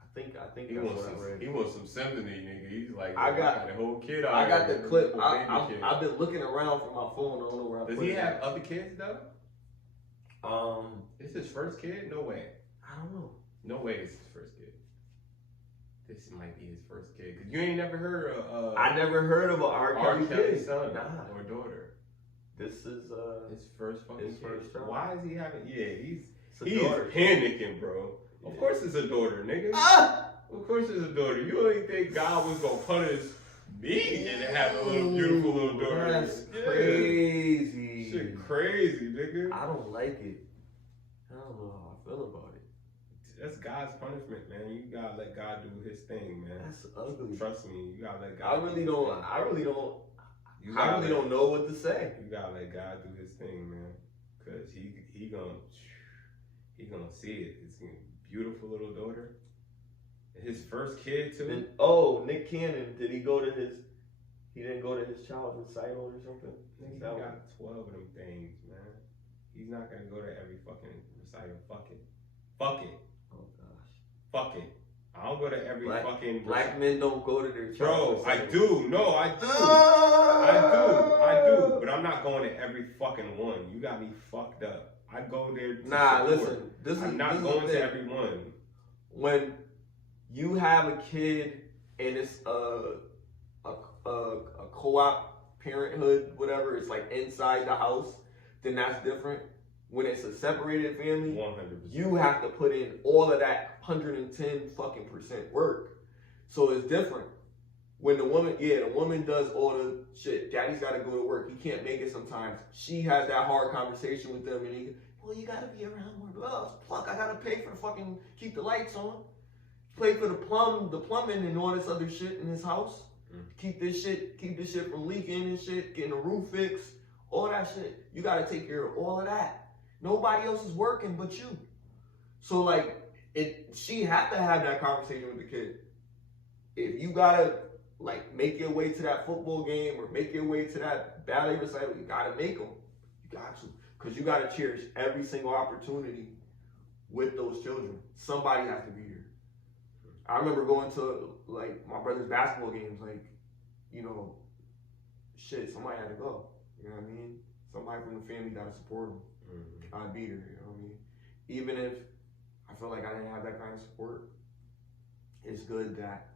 I think he that's wants what I read. He wants some sympathy, nigga. He's like, I got the whole kid out. I got the clip. I've been looking around for my phone. I don't know where I Does put it. Does he have other kids though? It's his first kid? No way. I don't know. No way it's his first kid. This might be his first kid. Cause you ain't never heard of I never heard of an R. Kelly kid. Son or daughter. This is his first fucking his kid. first child. Why is he having he's daughter. panicking, bro. Yeah. Of course it's a daughter, nigga. Of course it's a daughter. You don't even think God was gonna punish me and have a little beautiful little daughter. That's crazy. Shit crazy, nigga. I don't like it. I don't know how I feel about it. That's God's punishment, man. You gotta let God do his thing, man. That's ugly. Trust me, you gotta let God. I really don't know what to say. You gotta let God do his thing, man. Cause he gonna see it. It's a beautiful little daughter. His first kid too. And, Nick Cannon, did he go to his? He didn't go to his child's recital or something. He got 12 of them things, man. He's not gonna go to every fucking recital. Fuck it. Oh gosh. Fuck it. I I don't go to every fucking... Black men don't go to their child. Bro, I do. No, I do. I do. But I'm not going to every fucking one. You got me fucked up. I go there to support. Listen. I'm not going to every one. When you have a kid and it's a co-op parenthood, whatever, it's like inside the house, then that's different. When it's a separated family, 100%. you have to put in all of that 110% work. So it's different. When the woman does all the shit, daddy's got to go to work. He can't make it sometimes. She has that hard conversation with them, and you got to be around more. Fuck, I got to pay for fucking keep the lights on. Pay for the plumbing and all this other shit in his house. Keep this shit from leaking and shit, getting the roof fixed, all that shit. You got to take care of all of that. Nobody else is working but you. So like, she had to have that conversation with the kid. If you gotta like make your way to that football game or make your way to that ballet recital, you gotta make them. You got to, because you gotta cherish every single opportunity with those children. Somebody has to be there. I remember going to like my brother's basketball games, like, somebody had to go. You know what I mean? Somebody from the family gotta support them. I'd be there, you know what I mean? Even if I feel like I didn't have that kind of support, it's good that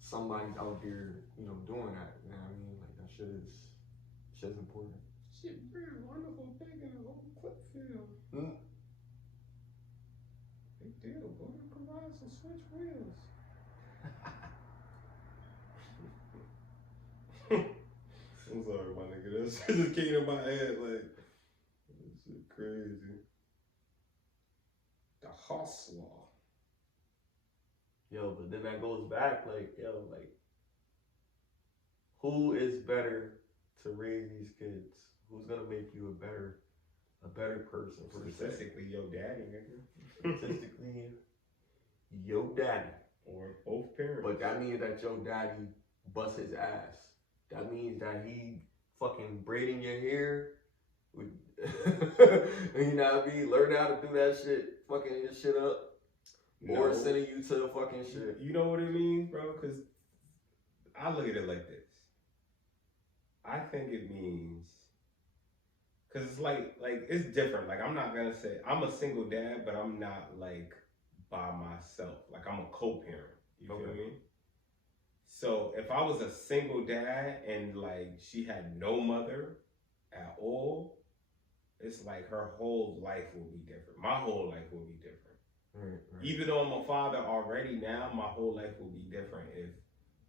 somebody's out there, doing that. You know what I mean? Like that shit's important. Shit, very wonderful thing in the whole clip field. Big deal, boy. Provide some switch wheels. I'm sorry, my nigga. That shit just came in my head like, this shit crazy. The hustler. But then that goes back, who is better to raise these kids? Who's gonna make you a better person? Statistically, your daddy, nigga. Statistically, your daddy. Or both parents. But that means that your daddy busts his ass. That means that he fucking braiding your hair. You know what I mean? Learn how to do that shit, fucking your shit up. Or sending you to the fucking shit. You know what it means, bro? Because I look at it like this. I think it means, because it's like it's different. Like, I'm not going to say, I'm a single dad, but I'm not like by myself. Like, I'm a co-parent. You feel me? So if I was a single dad and like she had no mother at all, it's like her whole life will be different. My whole life will be different. Right. Even though I'm a father already now, my whole life will be different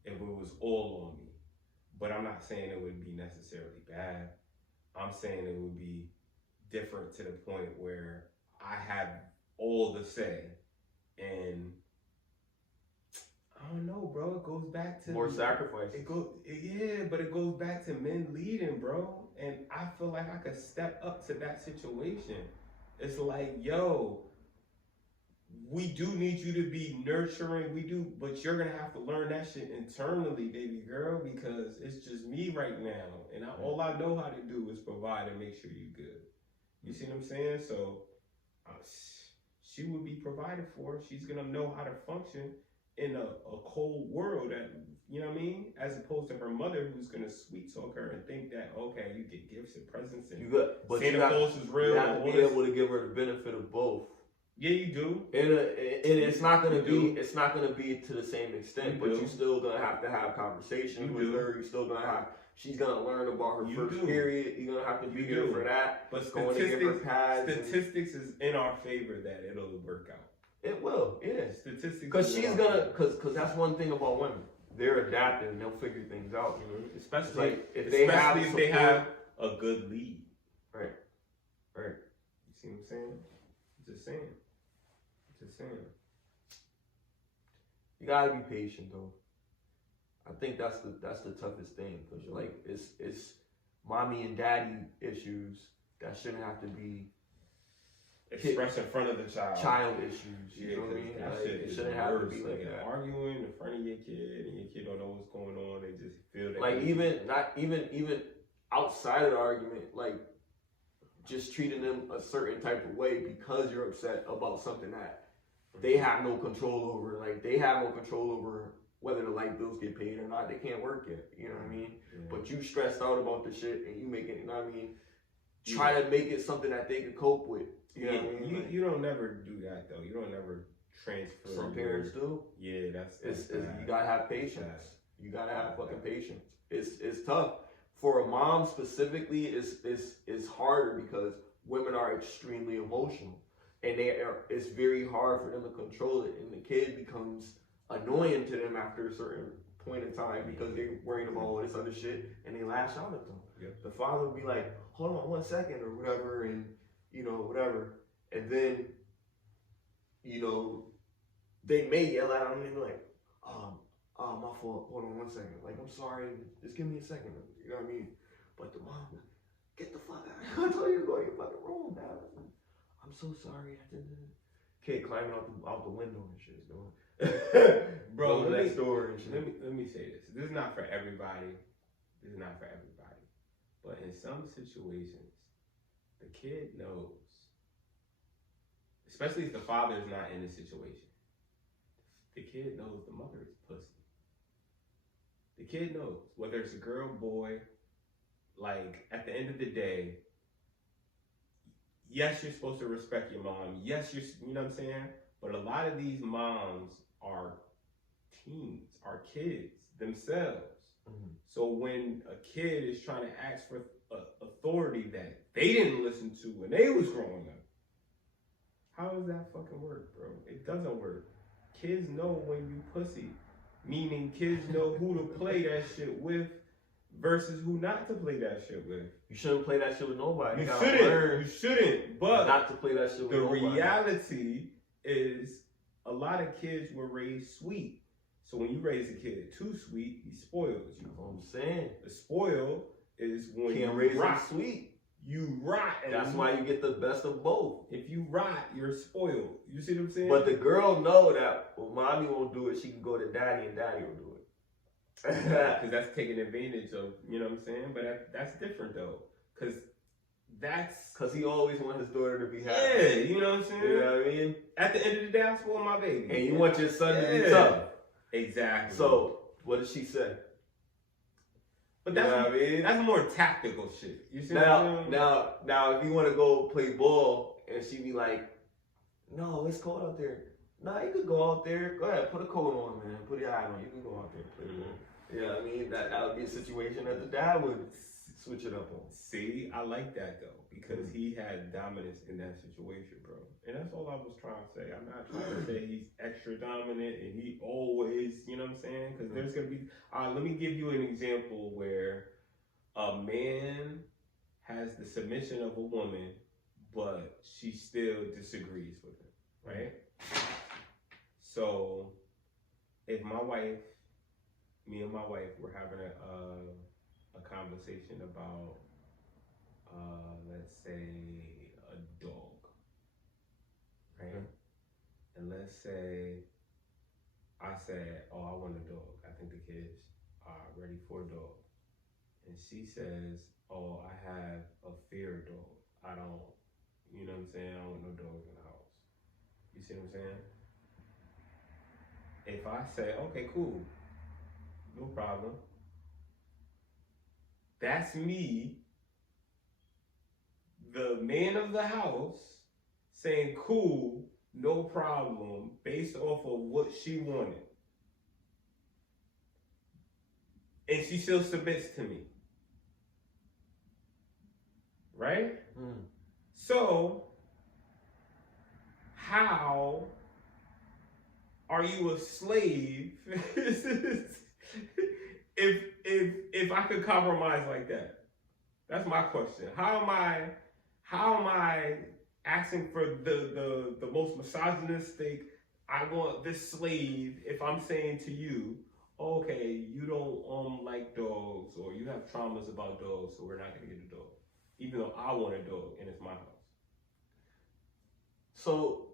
if it was all on me. But I'm not saying it would be necessarily bad. I'm saying it would be different to the point where I have all the say. And I don't know, bro. It goes back to more sacrifice. But it goes back to men leading, bro. And I feel like I could step up to that situation. It's like, yo, we do need you to be nurturing. We do, but you're gonna have to learn that shit internally, baby girl, because it's just me right now, and all I know how to do is provide and make sure you're good. You see what I'm saying? So she will be provided for. She's gonna know how to function in a cold world, that, you know what I mean? As opposed to her mother, who's gonna sweet talk her and think that, okay, you get gifts and presents and Santa Claus is real. You have to be able to give her the benefit of both. Yeah, you do. And it's not gonna be to the same extent, but you're still gonna have to have conversations with her. You're still gonna have. She's gonna learn about her first period. You're gonna have to be here for that. But statistics is in our favor that it'll work out. It will. Yeah. Statistics. Because because that's one thing about women. They're adaptive and they'll figure things out. Mm-hmm. Especially like if they have a good lead. Right. You see what I'm saying? Just saying. You gotta be patient though. I think that's the toughest thing, because like it's mommy and daddy issues that shouldn't have to be expressed in front of the child issues. You know what I mean? Like, it shouldn't have to be like that. Arguing in front of your kid, and your kid don't know what's going on. They just feel that. Like even outside of the argument, like just treating them a certain type of way because you're upset about something that they have no control over. Like, they have no control over whether the light bills get paid or not. They can't work yet. You know what I mean? Yeah. But you stressed out about the shit and you make it, you know what I mean? Try to make it something that they can cope with. You know what I mean? You don't never do that though. You don't never transfer. Some parents do. Yeah, that's you gotta have patience. You gotta have fucking patience. It's tough. For a mom specifically, it's harder because women are extremely emotional. And it's very hard for them to control it, and the kid becomes annoying to them after a certain point in time because they're worrying about all this other shit, and they lash out at them. Yep. The father would be like, "Hold on 1 second," or whatever, and whatever, and then they may yell at him and be like, my fault. Hold on 1 second. Like, I'm sorry. Just give me a second. You know what I mean? But the mom, get the fuck out. I told you to go in your fucking room, man. I'm so sorry. I didn't. Kid climbing out the window and shit. Bro, next door and shit. Let me say this. This is not for everybody. But in some situations, the kid knows, especially if the father is not in the situation. The kid knows the mother is pussy. The kid knows, whether it's a girl, boy, like, at the end of the day, yes, you're supposed to respect your mom. Yes, you know what I'm saying? But a lot of these moms are teens, are kids themselves. Mm-hmm. So when a kid is trying to ask for authority that they didn't listen to when they was growing up, how does that fucking work, bro? It doesn't work. Kids know when you pussy, meaning kids know who to play that shit with versus who not to play that shit with. You shouldn't play that shit with nobody. You shouldn't. But not to play that shit with nobody. The reality is a lot of kids were raised sweet. So when you raise a kid too sweet, he spoils you. That's what I'm saying. The spoil is when you raise him sweet. You rot. That's why you get the best of both. If you rot, you're spoiled. You see what I'm saying? But the girl know that mommy won't do it, she can go to daddy and daddy will do it. Because that's taking advantage of, you know what I'm saying? But that's different though. Because he always wants his daughter to be happy. Yeah, you know what I'm saying? You know what I mean? At the end of the day, I spoil my baby. And you want your son to be tough. Exactly. So, what did she say? But that's more tactical shit. You see now, if you want to go play ball and she be like, "No, it's cold out there." Nah, you could go out there. Go ahead, put a coat on, man. Put your hat on. You can go out there and play ball. Yeah, I mean that would be a situation that the dad would switch it up on. See, I like that though because he had dominance in that situation, bro. And that's all I was trying to say. I'm not trying to say he's extra dominant and he always, you know what I'm saying? Because there's gonna be. Let me give you an example where a man has the submission of a woman, but she still disagrees with him, right? So, if me and my wife were having a conversation about, let's say, a dog, right? Mm-hmm. And let's say I said, "Oh, I want a dog. I think the kids are ready for a dog." And she says, "Oh, I have a fear of dogs. I don't, you know what I'm saying? I don't want no dogs in the house." You see what I'm saying? If I say, "Okay, cool, no problem," that's me, the man of the house, saying, "Cool, no problem," based off of what she wanted. And she still submits to me. Right? Mm. So, how are you a slave if I could compromise like that? That's my question. How am I asking for the most misogynistic, I want this slave, if I'm saying to you, okay, you don't like dogs or you have traumas about dogs, so we're not gonna get a dog. Even though I want a dog and it's my house. So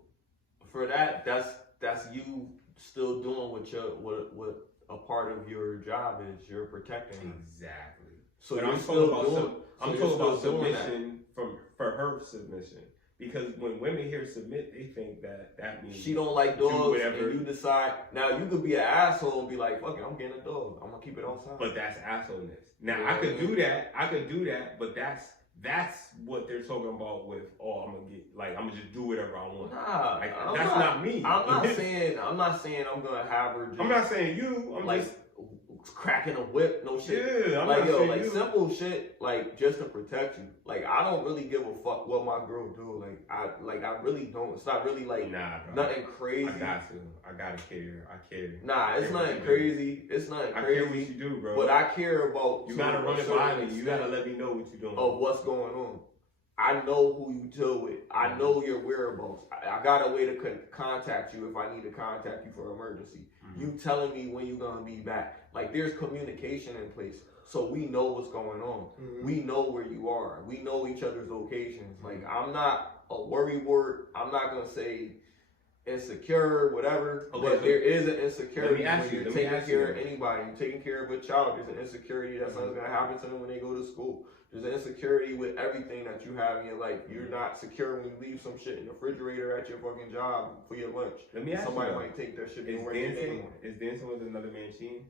for that's you still doing what a part of your job is. You're protecting her. Exactly. So I'm talking about submission for her submission. Because when women hear submit, they think that means she don't like dogs, and you decide. Now you could be an asshole and be like, "Fuck it, I'm getting a dog. I'm gonna keep it outside." But that's assholeness. Now I could do that, but that's what they're talking about with. Oh, I'm gonna just do whatever I want. Nah, that's not me. I'm not saying I'm gonna have her. I'm not saying you. I'm just cracking a whip, no shit. Yeah, I'm like not saying like you. Simple shit, like just to protect you. Like I don't really give a fuck what my girl do. I really don't. It's not really like nothing crazy. I gotta care. I care. Nah, it's nothing crazy. It's nothing crazy. I care what you do, bro. But I care about you. Gotta run it by me. You gotta let me know what you're doing. Of what's going on. I know who you deal with. I know your whereabouts. I got a way to contact you if I need to contact you for an emergency. You telling me when you're gonna be back. Like there's communication in place, so we know what's going on. We know where you are. We know each other's locations. Like I'm not a worry wart. I'm not gonna say insecure, whatever. Okay, but there is an insecurity when you're taking care of anybody. You're taking care of a child. There's an insecurity that something's gonna happen to them when they go to school. There's an insecurity with everything that you have in your life. You're not secure when you leave some shit in the refrigerator at your fucking job for your lunch. Let me ask somebody you, might take that shit. Is dancing with another man cheating?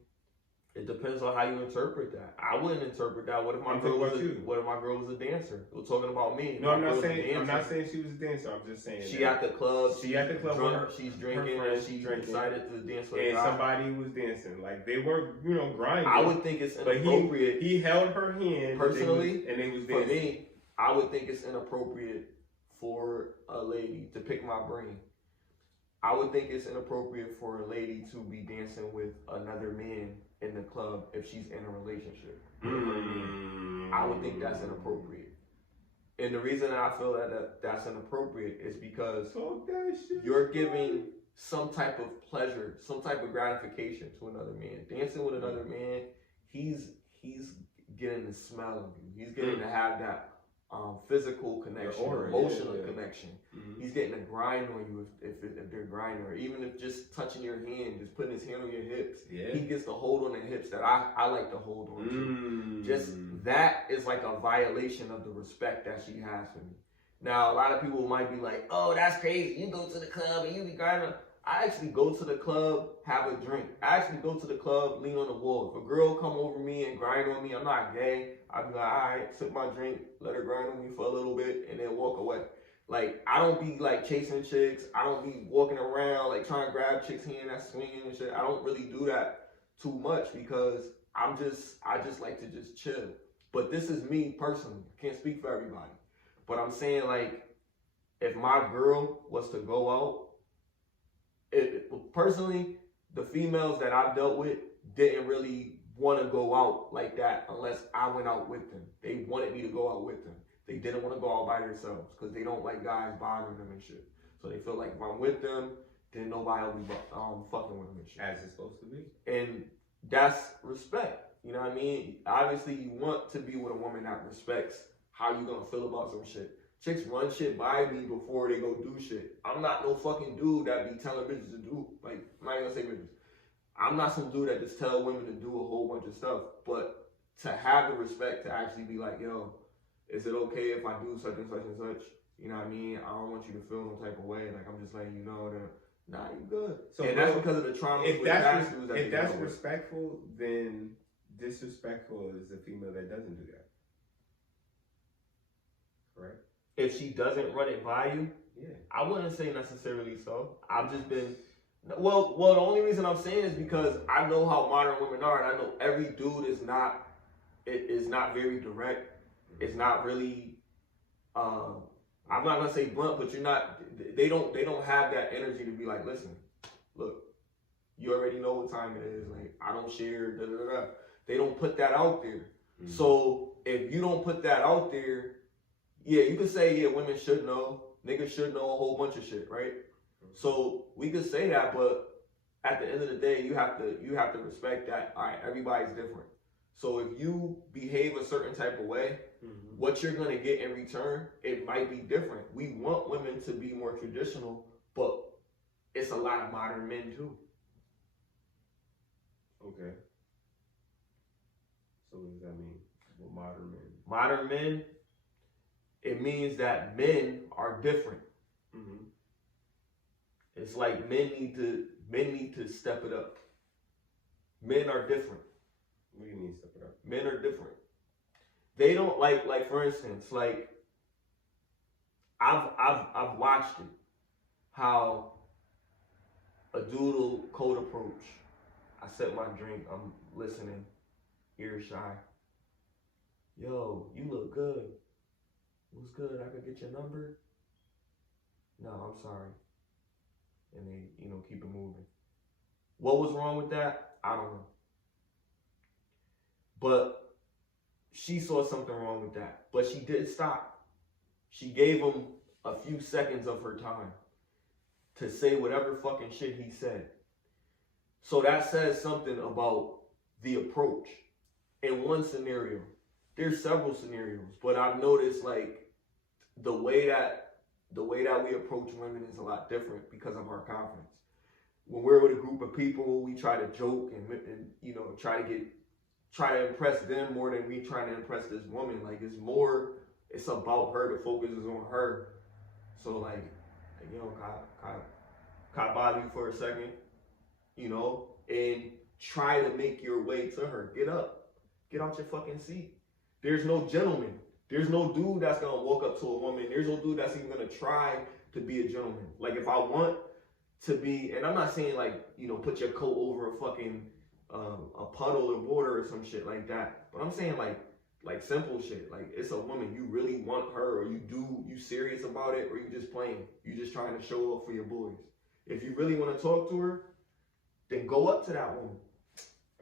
It depends on how you interpret that. I wouldn't interpret that. What if my girl was a dancer? We're talking about me. No, I'm not saying she was a dancer. I'm just saying she at the club. Drunk, she's drinking and she decided to dance with and somebody was dancing. Like they weren't, grinding. I would think it's inappropriate. He held her hand personally, and they was For dancing. me, I would think it's inappropriate for a lady to pick my brain. I would think it's inappropriate for a lady to be dancing with another man in the club if she's in a relationship. I would think that's inappropriate. And the reason I feel that that's inappropriate is because you're giving some type of pleasure, some type of gratification to another man. Dancing with another man, he's getting the smell of you. He's getting to have that physical connection, emotional connection. He's getting a grind on you if they're grinding, or even if just touching your hand, just putting his hand on your hips. He gets to hold on the hips that I like to hold on to. Just that is like a violation of the respect that she has for me. Now, a lot of people might be like, "Oh, that's crazy. You go to the club and you be grinding." I actually go to the club, have a drink. I actually go to the club, lean on the wall. If a girl come over me and grind on me, I'm not gay. I'd be like, all right, sip my drink, let her grind on me for a little bit, and then walk away. Like, I don't be like chasing chicks. I don't be walking around like trying to grab chicks' hand that's swinging and shit. I don't really do that too much because I just like to just chill. But this is me personally. I can't speak for everybody. But I'm saying, like, if my girl was to go out, personally, the females that I've dealt with didn't really want to go out like that unless I went out with them. They wanted me to go out with them. They didn't want to go out by themselves because they don't like guys bothering them and shit. So they feel like if I'm with them, then nobody will be fucking with them and shit. As it's supposed to be. And that's respect. You know what I mean? Obviously, you want to be with a woman that respects how you gonna feel about some shit. Chicks run shit by me before they go do shit. I'm not no fucking dude that be telling bitches to do, like, I'm not even gonna say bitches. I'm not some dude that just tell women to do a whole bunch of stuff. But to have the respect to actually be like, yo, is it okay if I do such and such and such? You know what I mean? I don't want you to feel no type of way. Like, I'm just letting you know that, nah, you good. So and that's because of the trauma. If that's respectful, then disrespectful is the female that doesn't do that. Correct? If she doesn't run it by you, yeah, I wouldn't say necessarily so. I've just been, well, the only reason I'm saying is because I know how modern women are, and I know every dude is not very direct. It's not really, I'm not gonna say blunt, but they don't have that energy to be like, listen, look, you already know what time it is. Like, I don't share, da da da. They don't put that out there. So if you don't put that out there, yeah, you could say, yeah, women should know, niggas should know a whole bunch of shit, right? So we could say that, but at the end of the day, you have to respect that. All right, everybody's different. So if you behave a certain type of way, what you're gonna get in return, it might be different. We want women to be more traditional, but it's a lot of modern men too. Okay. So what does that mean? What modern men? Modern men it means that men are different. Mm-hmm. It's like men need to step it up. Men are different. What do you mean step it up? Men are different. They don't like for instance, like I've watched it, how a dude will cold approach. I set my drink, I'm listening, ear shy. Yo, you look good. What's good? I could get your number? No, I'm sorry. And they, keep it moving. What was wrong with that? I don't know. But she saw something wrong with that. But she did stop. She gave him a few seconds of her time to say whatever fucking shit he said. So that says something about the approach. In one scenario, there's several scenarios, but I've noticed like the way that we approach women is a lot different because of our confidence. When we're with a group of people, we try to joke and try to impress them more than we trying to impress this woman. Like it's about her. The focus is on her. So like can I bother you for a second? And try to make your way to her. Get up. Get out your fucking seat. There's no gentleman. There's no dude that's gonna walk up to a woman. There's no dude that's even gonna try to be a gentleman. Like if I want to be, and I'm not saying like, put your coat over a fucking a puddle or water or some shit like that. But I'm saying like simple shit. Like it's a woman, you really want her, or you serious about it, or you just playing. You just trying to show up for your boys. If you really want to talk to her, then go up to that woman.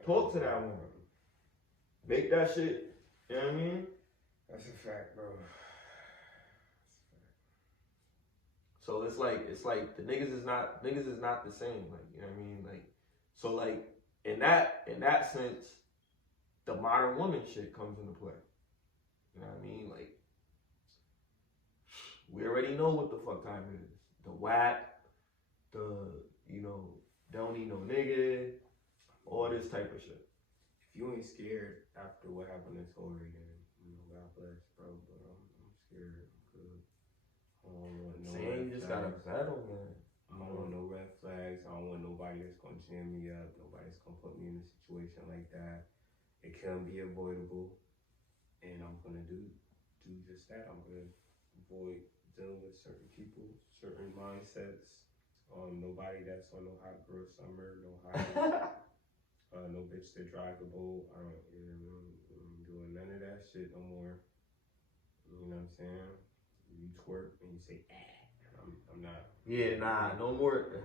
Talk to that woman. Make that shit, you know what I mean? That's a fact, bro. So it's like the niggas is not the same, like, you know what I mean? Like, so like in that sense, the modern woman shit comes into play. You know what I mean? Like, we already know what the fuck time it is. The whack, don't need no nigga, all this type of shit. If you ain't scared after what happened to Tory, then God bless, bro. But I'm scared. I'm good. I don't want no you just gotta battle, man. I don't want no red flags. I don't want nobody that's gonna jam me up. Nobody that's gonna put me in a situation like that. It can be avoidable, and I'm gonna do just that. I'm gonna avoid dealing with certain people, certain mindsets. Nobody that's on no hot girl summer, no hot. No bitch that drive a boat. I'm doing none of that shit no more. You know what I'm saying? You twerk and you say, I'm not. Yeah, nah, no more. You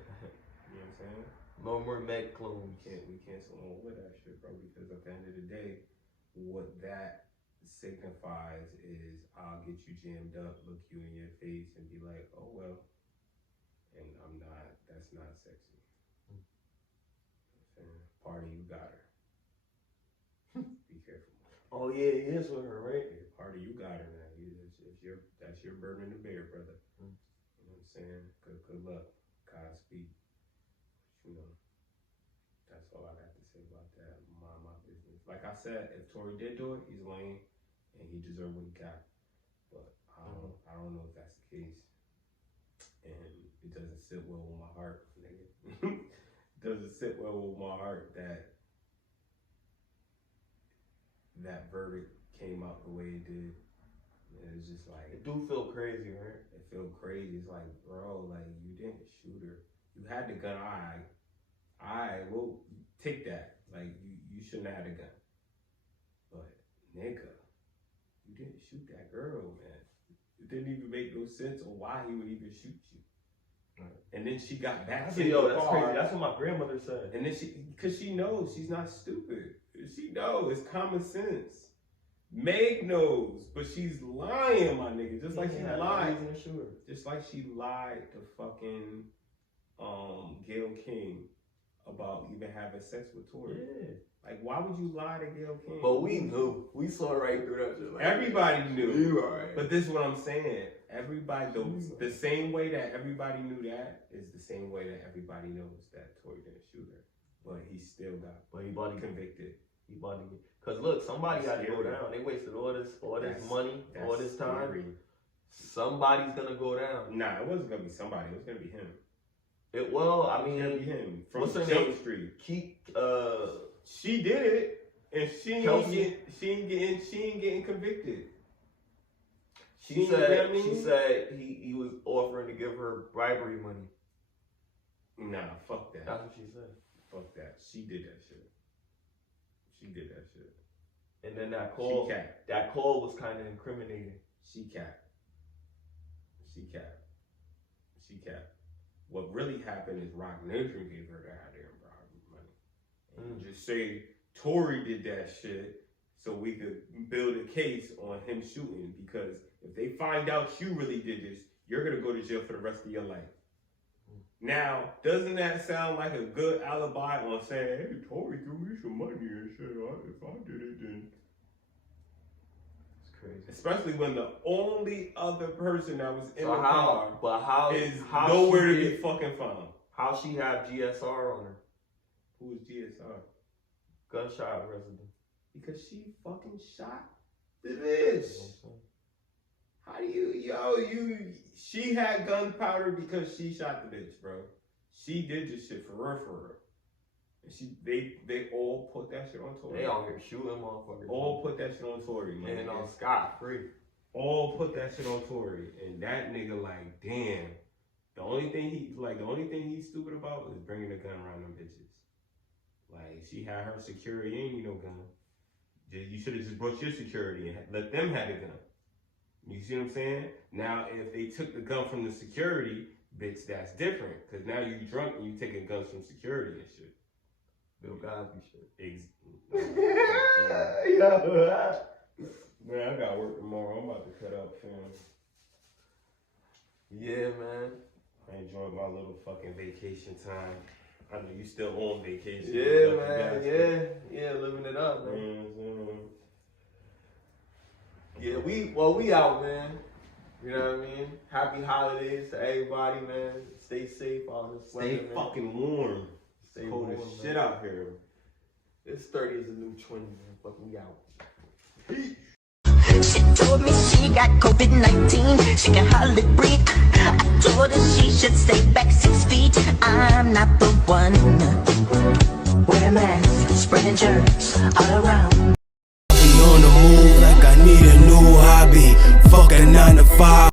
know what I'm saying? No more Meg clones. We can't over that shit, bro, because at the end of the day, what that signifies is I'll get you jammed up, look you in your face, and be like, oh well. And I'm not, that's not sexy. Party, you got her. Be careful. Oh yeah, he is with her, right? Yeah, party, you got her now. That's your burden to bear, brother. You know what I'm saying? Good luck. Godspeed. That's all I got to say about that. Mind my business. Like I said, if Tory did do it, he's lame and he deserved what he got. But I don't know if that's the case. And it doesn't sit well with my heart, nigga. Doesn't sit well with my heart that verdict came out the way it did. It's just like, it do feel crazy, right? It feel crazy. It's like, bro, like you didn't shoot her. You had the gun. I will take that. Like you shouldn't have had a gun. But nigga, you didn't shoot that girl, man. It didn't even make no sense on why he would even shoot you. And then she got back to yo, that's crazy. That's what my grandmother said. And then because she knows she's not stupid. She knows it's common sense. Meg knows, but she's lying, my nigga. Just like she lied. Just like she lied to fucking Gayle King about even having sex with Tory. Yeah. Like, why would you lie to Gayle King? But we knew. We saw right through that shit. Like, everybody knew. You right. But this is what I'm saying. Everybody knows. The same way that everybody knew that is the same way that everybody knows that Tory didn't shoot her. But he still got convicted. He bought it. Cause look, somebody got to go down. They wasted all this money, all this time. Scary. somebody's gonna go down. Nah, it wasn't gonna be somebody. It was gonna be him. It well, I mean, it was gonna be him from what's her Jump name? Street. She did it, and she ain't getting convicted. She said he was offering to give her bribery money. Nah, fuck that. That's what she said. Fuck that. She did that shit. And then that call was kind of incriminating. She capped. What really happened is Rock Nation gave her the goddamn bribery money. And just say Tory did that shit so we could build a case on him shooting, because if they find out you really did this, you're gonna go to jail for the rest of your life. Now, doesn't that sound like a good alibi on saying, hey, Tory threw me some money and shit, if I did it, then... It's crazy. Especially when the only other person that was in the car is nowhere to be fucking found. How she have GSR on her? Who is GSR? Gunshot resident. Because she fucking shot the bitch. How do she had gunpowder because she shot the bitch, bro. She did this shit for real. And they all put that shit on Tory. They all here shooting motherfuckers. All put that shit on Tory, man. And on Scott free. All put that shit on Tory. And that nigga, like, damn. The only thing he's stupid about is bringing a gun around them bitches. Like, she had her security, ain't need no gun. You should have just brought your security and let them have the gun. You see what I'm saying? Now, if they took the gun from the security, bitch, that's different. Because now you drunk and you taking guns from security and shit. Bill Cosby shit. Man, I got work tomorrow. I'm about to cut out, fam. Yeah, man. I enjoyed my little fucking vacation time. I know you still on vacation. Yeah, man. Yeah, living it up, man. Yeah, we out, man. You know what I mean? Happy holidays to everybody, man. Stay safe on this weather, man. Stay fucking warm. Stay cold warm, as shit out here. This 30 is a new 20, man. Fucking we out. Peace. She told me she got COVID-19, she can hardly breathe. I told her she should stay back 6 feet. I'm not the one. Wear a mask, spreading germs all around. On the move like I need a new hobby. Fuck a 9 to 5.